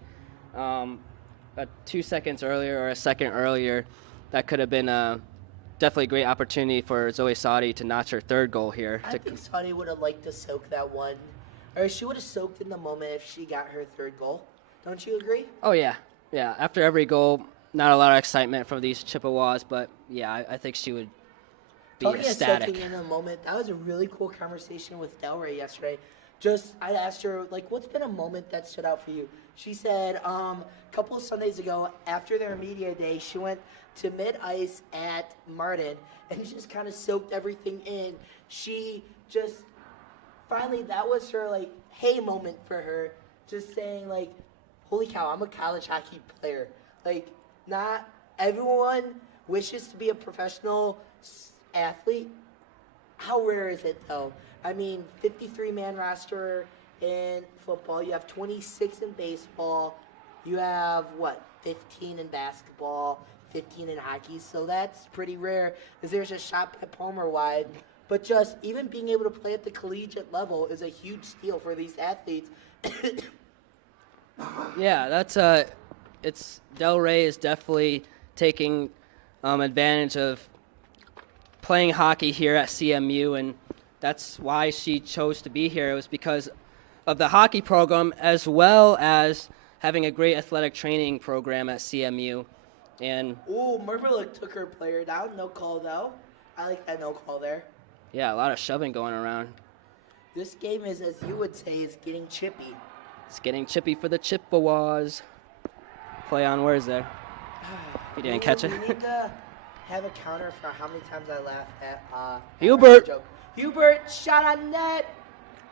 2 seconds earlier or a second earlier, that could have been definitely a great opportunity for Zoe Saudi to notch her 3rd goal here. I think Saudi would have liked to soak that one. Or she would have soaked in the moment if she got her 3rd goal. Don't you agree? Oh, yeah. Yeah, after every goal, not a lot of excitement from these Chippewas, but, yeah, I think she would be ecstatic. Talking in a moment, that was a really cool conversation with Delray yesterday. I asked her, what's been a moment that stood out for you? She said a couple of Sundays ago, after their media day, she went to mid-ice at Martin and just kind of soaked everything in. She just, finally, that was her, hey moment for her, just saying, holy cow, I'm a college hockey player. Not everyone wishes to be a professional athlete. How rare is it, though? I mean, 53-man roster in football. You have 26 in baseball. You have, 15 in basketball, 15 in hockey. So that's pretty rare, as there's a shot at Palmer wide. But just even being able to play at the collegiate level is a huge steal for these athletes. Yeah, it's Delray is definitely taking advantage of playing hockey here at CMU, and that's why she chose to be here. It was because of the hockey program as well as having a great athletic training program at CMU. And Merberlick took her player down. No call, though. I like that no call there. Yeah, a lot of shoving going around. This game is, as you would say, is getting chippy. It's getting chippy for the Chippewas. Play on words there. You didn't catch it? We need to have a counter for how many times I laughed at Hubert. Hubert shot on net.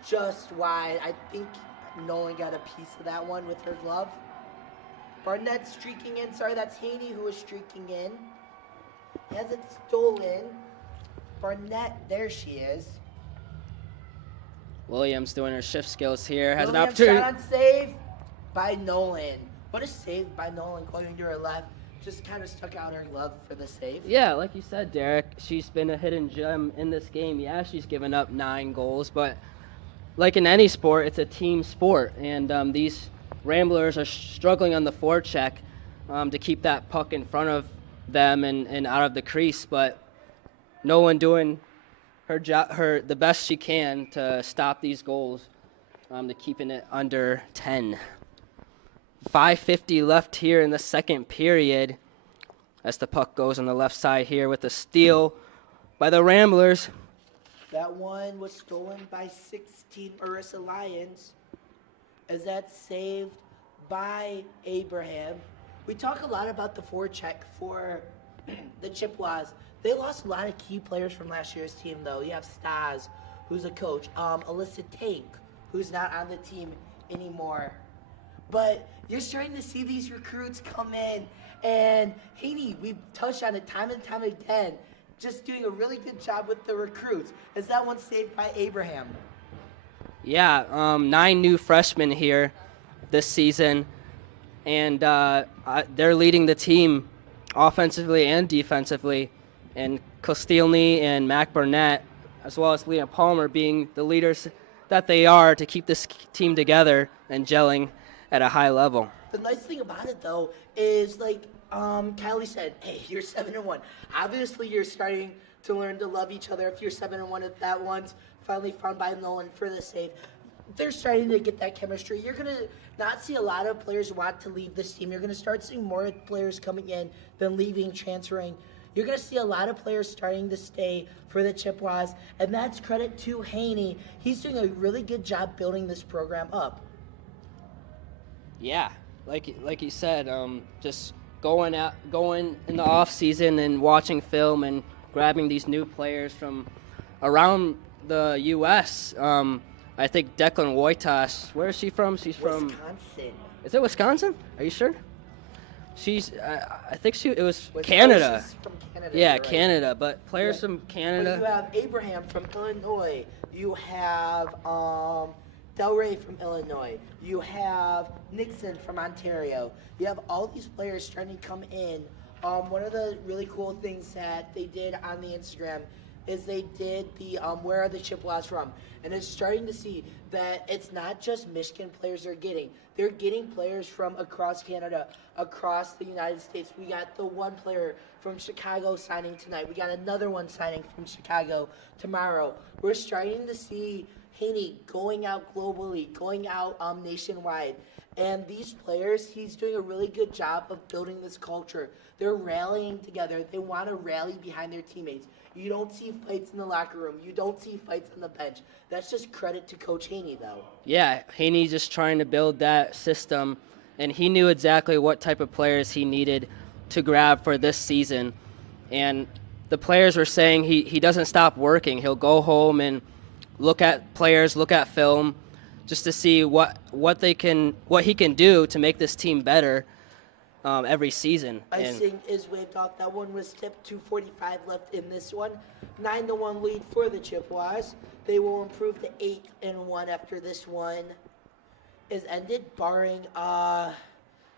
Just wide. I think Nolan got a piece of that one with her glove. Barnett streaking in. Sorry, that's Haney who was streaking in. He has it stolen. Barnett, there she is. Williams doing her shift skills here. Has Williams an opportunity. Shot on save by Nolan. What a save by Nolan going to her left. Just kind of stuck out her glove for the save. Yeah, like you said, Derek, she's been a hidden gem in this game. Yeah, she's given up 9 goals, but like in any sport, it's a team sport. And these Ramblers are struggling on the forecheck to keep that puck in front of them and out of the crease. But Nolan doing her job, the best she can to stop these goals, to keeping it under 10. 5:50 left here in the second period as the puck goes on the left side here with a steal by the Ramblers. That one was stolen by 16 Marissa Lyons, as that's saved by Abraham. We talk a lot about the forecheck for the Chippewas. They lost a lot of key players from last year's team, though. You have Stas, who's a coach, Alyssa Tank, who's not on the team anymore. But you're starting to see these recruits come in, and Haney, we've touched on it time and time again, just doing a really good job with the recruits. Is that one saved by Abraham? Yeah, 9 new freshmen here this season, and they're leading the team offensively and defensively. And Kostilny and Mac Burnett, as well as Leah Palmer, being the leaders that they are to keep this team together and gelling at a high level. The nice thing about it, though, is like Kylie said, hey, you're 7-1. Obviously, you're starting to learn to love each other. If you're 7-1 at that once, finally found by Nolan for the save. They're starting to get that chemistry. You're going to not see a lot of players want to leave this team. You're going to start seeing more players coming in than leaving, transferring. You're going to see a lot of players starting to stay for the Chippewas, and that's credit to Haney. He's doing a really good job building this program up. Yeah, like you said, just going in the off season and watching film and grabbing these new players from around the U.S. I think Declan Wojtas, where is she from? She's from Wisconsin. Is it Wisconsin? Are you sure? She's I think it was Canada. She's from Canada. Yeah, right. Canada, but players from Canada. But you have Abraham from Illinois. You have Delray from Illinois. You have Nixon from Ontario. You have all these players starting to come in. One of the really cool things that they did on the Instagram is they did the where are the Chippewas from? And it's starting to see that it's not just Michigan players they're getting. They're getting players from across Canada, across the United States. We got the one player from Chicago signing tonight. We got another one signing from Chicago tomorrow. We're starting to see Haney going out globally, going out nationwide. And these players, he's doing a really good job of building this culture. They're rallying together. They want to rally behind their teammates. You don't see fights in the locker room. You don't see fights on the bench. That's just credit to Coach Haney, though. Yeah, Haney's just trying to build that system, and he knew exactly what type of players he needed to grab for this season. And the players were saying he doesn't stop working. He'll go home and look at players, look at film, just to see what he can do to make this team better every season. Icing is waved off. That one was tipped. 2:45 left in this one. 9-1 lead for the Chippewas. They will improve to 8-1 after this one is ended, barring a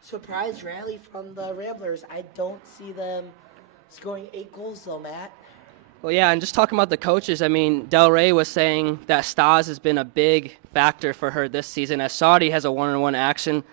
surprise rally from the Ramblers. I don't see them scoring 8 goals, though, Matt. Well, yeah, and just talking about the coaches, I mean, Del Rey was saying that Stas has been a big factor for her this season, as Saudi has a one-on-one action.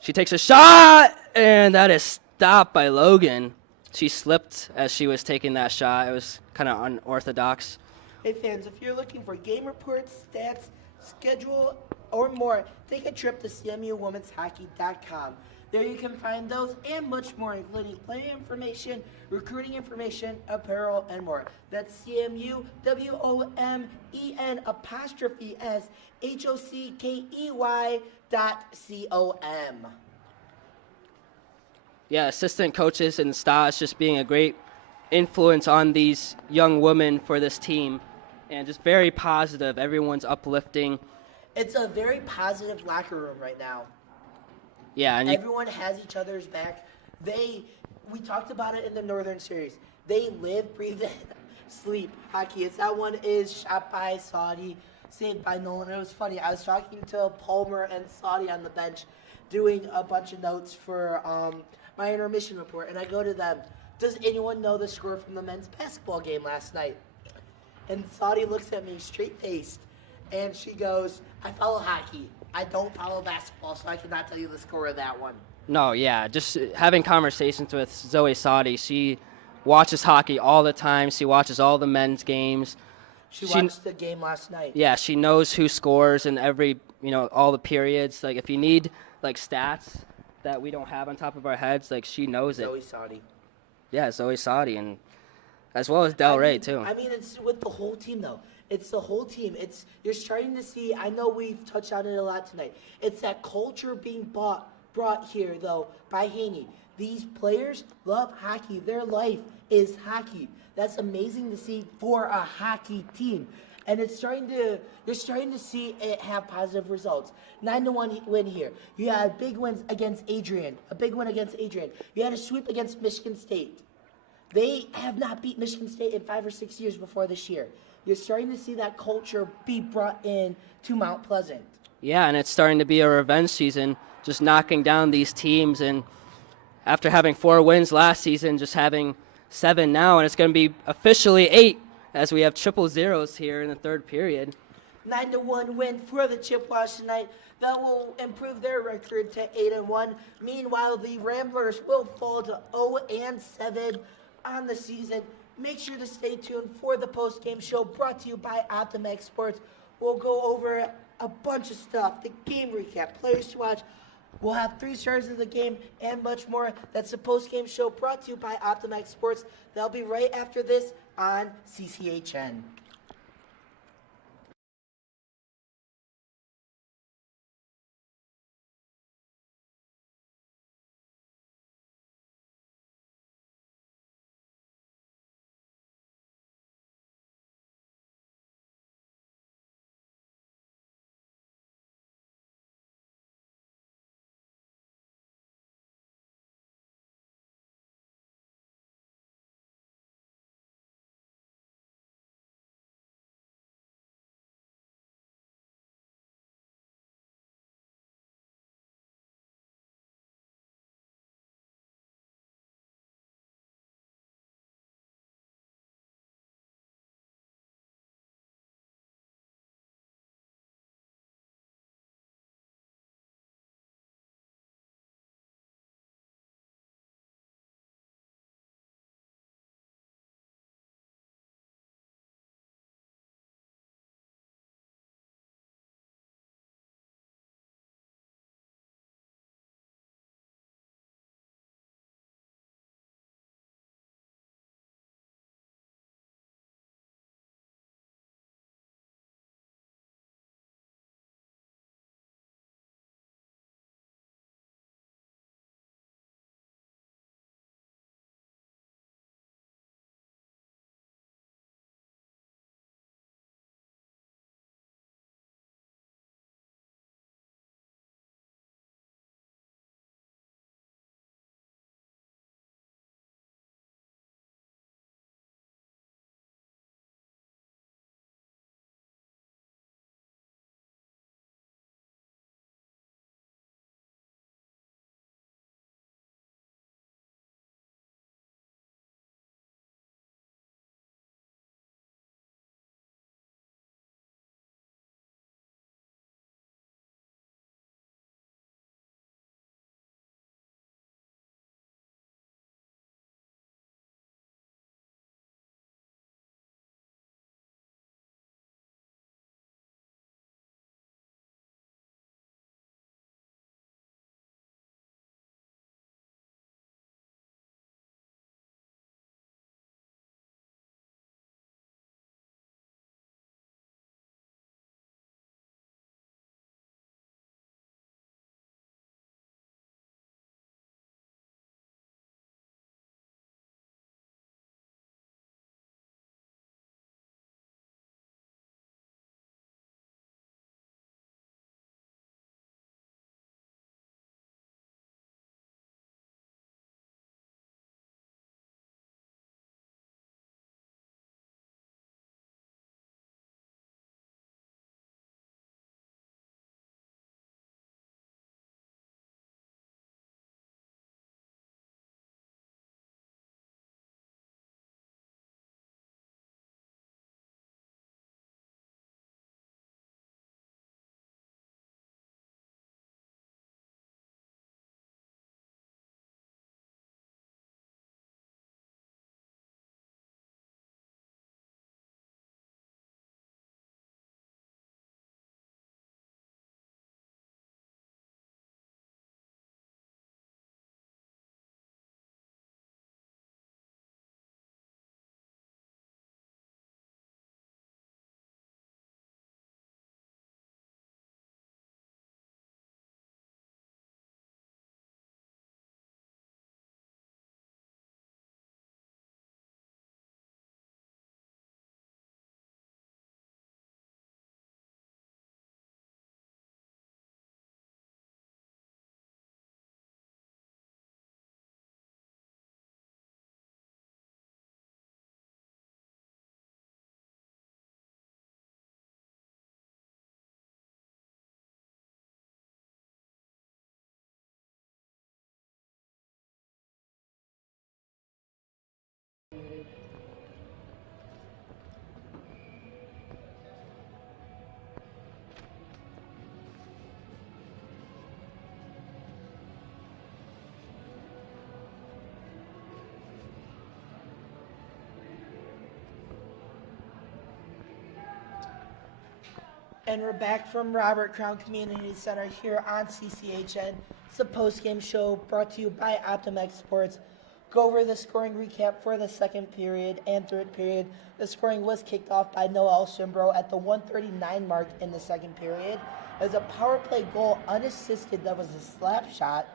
She takes a shot, and that is stopped by Logan. She slipped as she was taking that shot. It was kind of unorthodox. Hey, fans, if you're looking for game reports, stats, schedule, or more, take a trip to CMUWomen'sHockey.com. There you can find those and much more, including player information, recruiting information, apparel, and more. That's CMUWomen'sHockey.com. Yeah, assistant coaches and Stas just being a great influence on these young women for this team, and just very positive. Everyone's uplifting. It's a very positive locker room right now. Yeah, and everyone has each other's back. We talked about it in the Northern Series. They live, breathe, and sleep hockey. That one is shot by Saudi, saved by Nolan. It was funny. I was talking to Palmer and Saudi on the bench, doing a bunch of notes for my intermission report, and I go to them. Does anyone know the score from the men's basketball game last night? And Saudi looks at me straight-faced, and she goes, I follow hockey. I don't follow basketball, so I cannot tell you the score of that one. No, yeah, just having conversations with Zoe Saudi. She watches hockey all the time. She watches all the men's games. She watched the game last night. Yeah, she knows who scores in every, all the periods. Like, if you need, like, stats that we don't have on top of our heads, like, she knows it. Zoe Sadi. Yeah, Zoe Sadi, and as well as Del Rey, too. I mean, it's with the whole team, though. It's the whole team. You're starting to see, I know we've touched on it a lot tonight. It's that culture being brought here, though, by Haney. These players love hockey. Their life is hockey. That's amazing to see for a hockey team. And you're starting to see it have positive results. 9-1 win here. You had big wins against Adrian. A big win against Adrian. You had a sweep against Michigan State. They have not beat Michigan State in 5 or 6 years before this year. You're starting to see that culture be brought in to Mount Pleasant. Yeah, and it's starting to be a revenge season, just knocking down these teams. And after having 4 wins last season, just having 7 now, and it's going to be officially 8 as we have triple zeros here in the third period. 9-1 win for the Chippewas tonight. That will improve their record to 8-1. Meanwhile, the Ramblers will fall to 0-7 on the season. Make sure to stay tuned for the post-game show brought to you by Optimax Sports. We'll go over a bunch of stuff, the game recap, players to watch. We'll have 3 stars of the game and much more. That's the post-game show brought to you by Optimax Sports. That'll be right after this on CCHN. And we're back from Robert Crown Community Center here on CCHN. It's the post-game show brought to you by Optimex Sports. Go over the scoring recap for the second period and third period. The scoring was kicked off by Noelle Shimbro at the 1:39 mark in the second period. It was a power play goal unassisted that was a slap shot.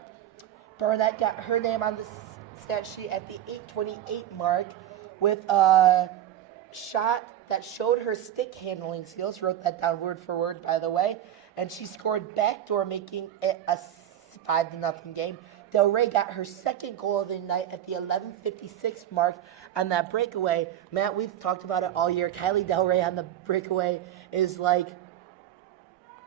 Burnett got her name on the stat sheet at the 8:28 mark with a shot that showed her stick handling skills. Wrote that down word for word, by the way. And she scored backdoor, making it a 5-0 game. Del Rey got her second goal of the night at the 11:56 mark on that breakaway. Matt, we've talked about it all year. Kylie Del Rey on the breakaway is like,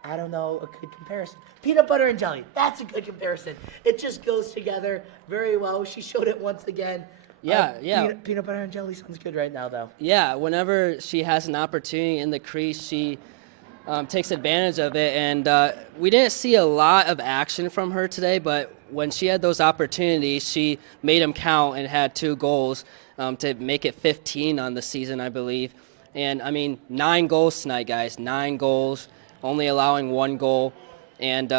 I don't know, a good comparison. Peanut butter and jelly. That's a good comparison. It just goes together very well. She showed it once again. Yeah. Peanut butter and jelly sounds good right now, though. Yeah, whenever she has an opportunity in the crease, she takes advantage of it. And we didn't see a lot of action from her today, but when she had those opportunities, she made them count and had 2 goals to make it 15 on the season, I believe. And, 9 goals tonight, guys. 9 goals, only allowing 1 goal. And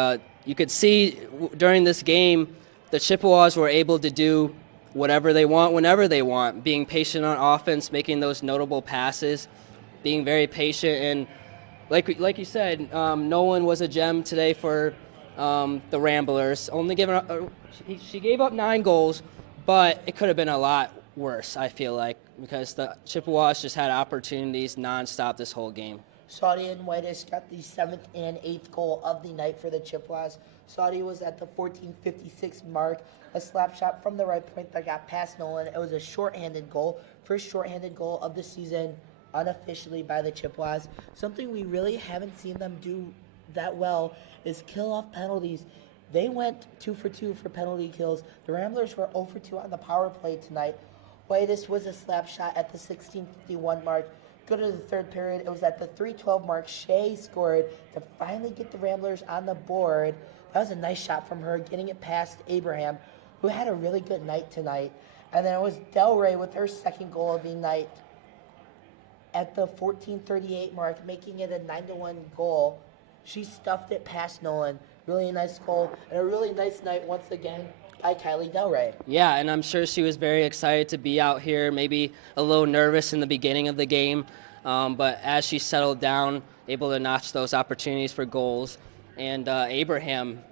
you could see during this game, the Chippewas were able to do whatever they want, whenever they want, being patient on offense, making those notable passes, being very patient. And like you said, Nolan was a gem today for the Ramblers. She gave up 9 goals, but it could have been a lot worse, I feel like, because the Chippewas just had opportunities nonstop this whole game. Saudi and Whitish got the 7th and 8th goal of the night for the Chippewas. Saudi was at the 14:56 mark. A slap shot from the right point that got past Nolan. It was a shorthanded goal. First shorthanded goal of the season unofficially by the Chippewas. Something we really haven't seen them do that well is kill off penalties. They went 2 for 2 for penalty kills. The Ramblers were 0 for 2 on the power play tonight. Whitish was a slap shot at the 16:51 mark. Go to the third period. It was at the 3:12 mark. Shea scored to finally get the Ramblers on the board. That was a nice shot from her, getting it past Abraham, who had a really good night tonight. And then it was Del Rey with her second goal of the night at the 14:38 mark, making it a 9-1 goal. She stuffed it past Nolan. Really nice goal and a really nice night once again by Kylie Del Rey. Yeah, and I'm sure she was very excited to be out here, maybe a little nervous in the beginning of the game, but as she settled down, able to notch those opportunities for goals. And Abraham,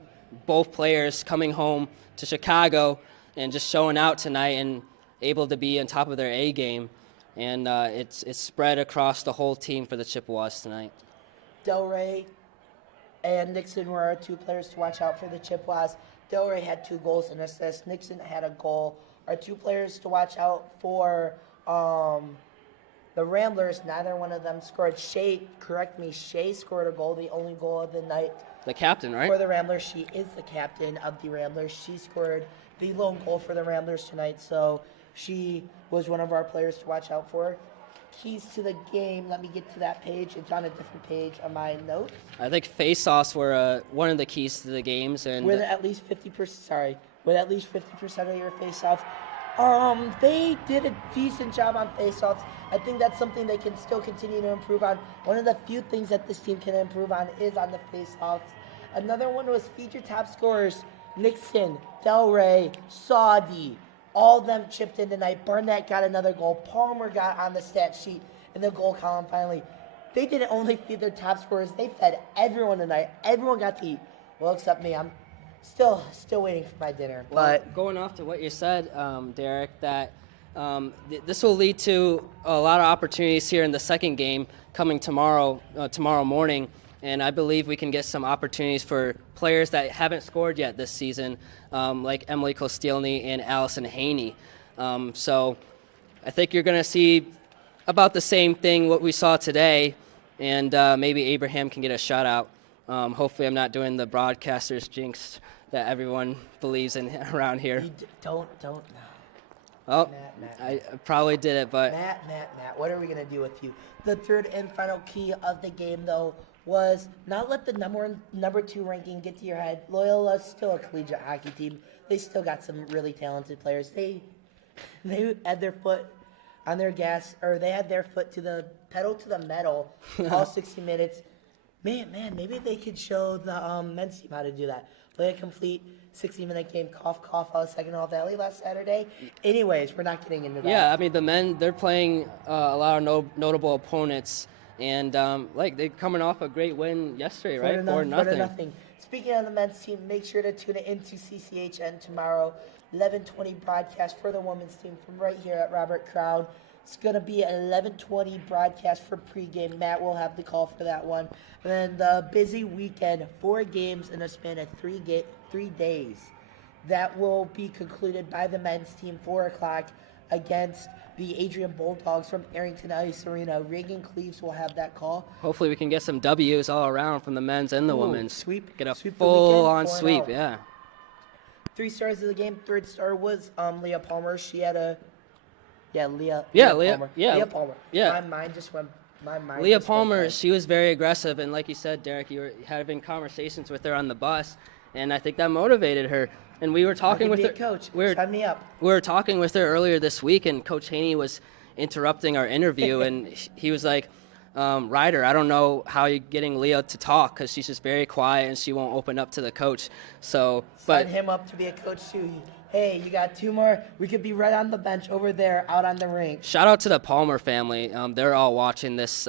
both players coming home to Chicago and just showing out tonight and able to be on top of their A game. And it's spread across the whole team for the Chippewas tonight. Del Rey and Nixon were our 2 players to watch out for the Chippewas. Del Rey had 2 goals and assists. Nixon had a goal. Our 2 players to watch out for the Ramblers, neither one of them scored. Shea scored a goal, the only goal of the night. The captain, right? For the Ramblers. She is the captain of the Ramblers. She scored the lone goal for the Ramblers tonight, so she was one of our players to watch out for. Keys to the game, let me get to that page. It's on a different page on my notes. I think face-offs were one of the keys to the games. And with at least 50%, of your face-offs. They did a decent job on face-offs. I think that's something they can still continue to improve on. One of the few things that this team can improve on is on the face-offs. Another one was feed your top scorers. Nixon, Del Rey, Saudi, all of them chipped in tonight. Burnett got another goal. Palmer got on the stat sheet in the goal column finally. They didn't only feed their top scorers. They fed everyone tonight. Everyone got to eat. Well, except me. I'm still waiting for my dinner. Well, but going off to what you said, Derek, that this will lead to a lot of opportunities here in the second game coming tomorrow morning. And I believe we can get some opportunities for players that haven't scored yet this season, like Emily Kostielny and Allison Haney. So I think you're going to see about the same thing what we saw today, and maybe Abraham can get a shutout. Hopefully I'm not doing the broadcaster's jinx that everyone believes in around here. Don't. Oh, Matt. I probably did it, but... Matt, what are we going to do with you? The third and final key of the game, though, was not let the number 2 ranking get to your head. Loyola's still a collegiate hockey team. They still got some really talented players. They had their foot on their gas, or they had their foot to the pedal to the metal all 60 minutes. Man, maybe they could show the men's team how to do that. Play a complete 60-minute game, cough, out of Second Hall Valley last Saturday. Anyways, we're not getting into that. Yeah, I mean, the men, they're playing a lot of notable opponents. And, they're coming off a great win yesterday, right? 4-0. Speaking of the men's team, make sure to tune in to CCHN tomorrow, 11:20 broadcast for the women's team from right here at Robert Crown. It's going to be an 11:20 broadcast for pregame. Matt will have the call for that one. And then the busy weekend, 4 games in a span of 3 days. That will be concluded by the men's team, 4 o'clock, against the Adrian Bulldogs from Arrington Ice Arena. Reagan Cleaves will have that call. Hopefully we can get some W's all around from the men's and the women's. Sweep. Get a sweep full-on sweep, yeah. 3 stars of the game. Third star was Leah Palmer. She had a... Leah Palmer. Leah Palmer. Yeah. My mind just went... Leah Palmer, she was very aggressive. And like you said, Derek, you were having conversations with her on the bus. And I think that motivated her. And we were talking with her. Coach, sign me up. We were talking with her earlier this week, and Coach Haney was interrupting our interview, and he was like, Ryder, I don't know how you're getting Leah to talk because she's just very quiet and she won't open up to the coach. Sign him up to be a coach too. Hey, you got 2 more. We could be right on the bench over there out on the rink. Shout out to the Palmer family. They're all watching this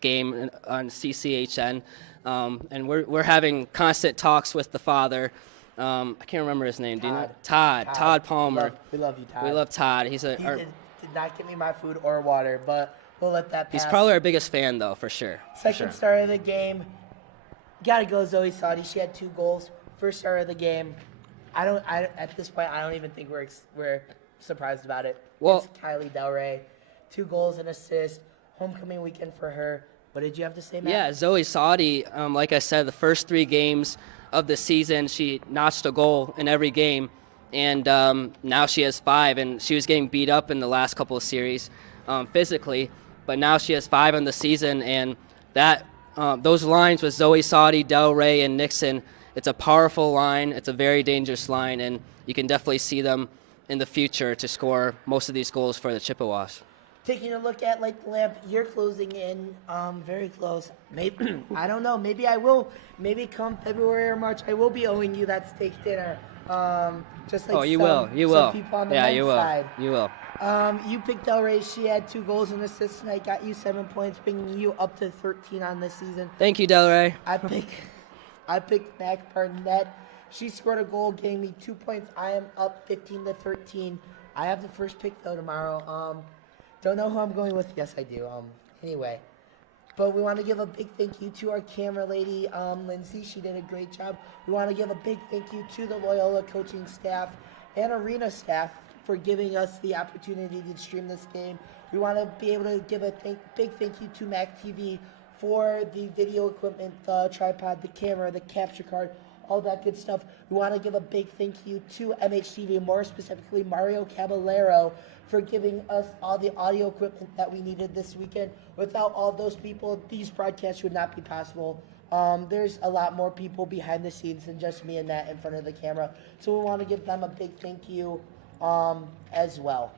game on CCHN, and we're having constant talks with the father. I can't remember his name. Do you know? Todd Palmer. We love you, Todd. We love Todd. He did not give me my food or water, but we'll let that pass. He's probably our biggest fan, though, for sure. Second star of the game. Gotta go Zoe Sadi. She had 2 goals. First star of the game. At this point, I don't even think we're surprised about it. Well, it's Kylie Del Rey. 2 goals and assist. Homecoming weekend for her. What did you have to say, Matt? Yeah, Zoe Sadi, like I said, the first 3 games of the season, she notched a goal in every game, and now she has 5, and she was getting beat up in the last couple of series physically, but now she has 5 on the season, and that those lines with Zoe Sadi, Del Rey, and Nixon, it's a powerful line, it's a very dangerous line, and you can definitely see them in the future to score most of these goals for the Chippewas. Taking a look at Light the Lamp, you're closing in very close. Maybe I don't know. Maybe I will. Maybe come February or March, I will be owing you that steak dinner. Just like you will. Some people on the men's side. You will. You picked Del Rey. She had 2 goals and assists tonight. Got you 7 points, bringing you up to 13 on this season. Thank you, Del Rey. I picked Mac Barnett. She scored a goal, gave me 2 points. I am up 15-13. I have the first pick though tomorrow. Don't know who I'm going with. Yes, I do. Anyway, but we want to give a big thank you to our camera lady, Lindsay. She did a great job. We want to give a big thank you to the Loyola coaching staff and arena staff for giving us the opportunity to stream this game. We want to be able to give a big thank you to Mac TV for the video equipment, the tripod, the camera, the capture card, all that good stuff. We want to give a big thank you to MHTV, more specifically Mario Caballero, for giving us all the audio equipment that we needed this weekend. Without all those people, these broadcasts would not be possible. There's a lot more people behind the scenes than just me and Matt in front of the camera. So we want to give them a big thank you as well.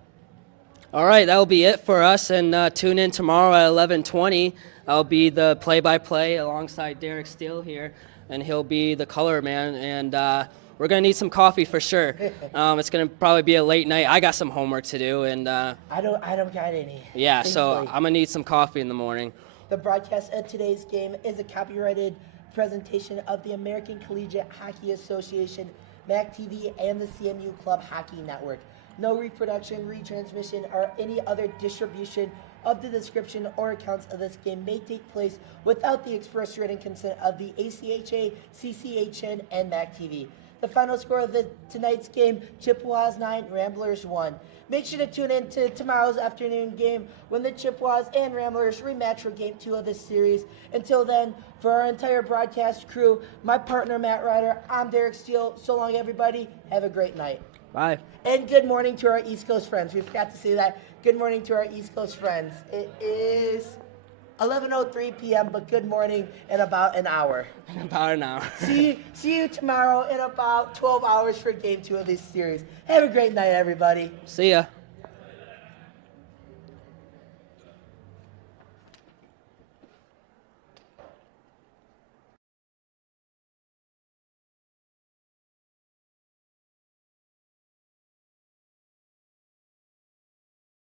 All right, that will be it for us. And tune in tomorrow at 11:20. I'll be the play-by-play alongside Derek Steele here, and he'll be the color man. And we're going to need some coffee for sure. It's going to probably be a late night. I got some homework to do. And I don't got any. Yeah, so I'm going to need some coffee in the morning. The broadcast of today's game is a copyrighted presentation of the American Collegiate Hockey Association, MAC TV, and the CMU Club Hockey Network. No reproduction, retransmission, or any other distribution of the description or accounts of this game may take place without the express written consent of the ACHA, CCHN, and MAC TV. The final score of tonight's game, Chippewas 9, Ramblers 1. Make sure to tune in to tomorrow's afternoon game when the Chippewas and Ramblers rematch for Game 2 of this series. Until then, for our entire broadcast crew, my partner Matt Ryder, I'm Derek Steele. So long, everybody. Have a great night. Bye. And good morning to our East Coast friends. We forgot to say that. Good morning to our East Coast friends. It is 11:03 p.m., but good morning in about an hour. In about an hour. See you tomorrow in about 12 hours for Game 2 of this series. Have a great night, everybody. See ya.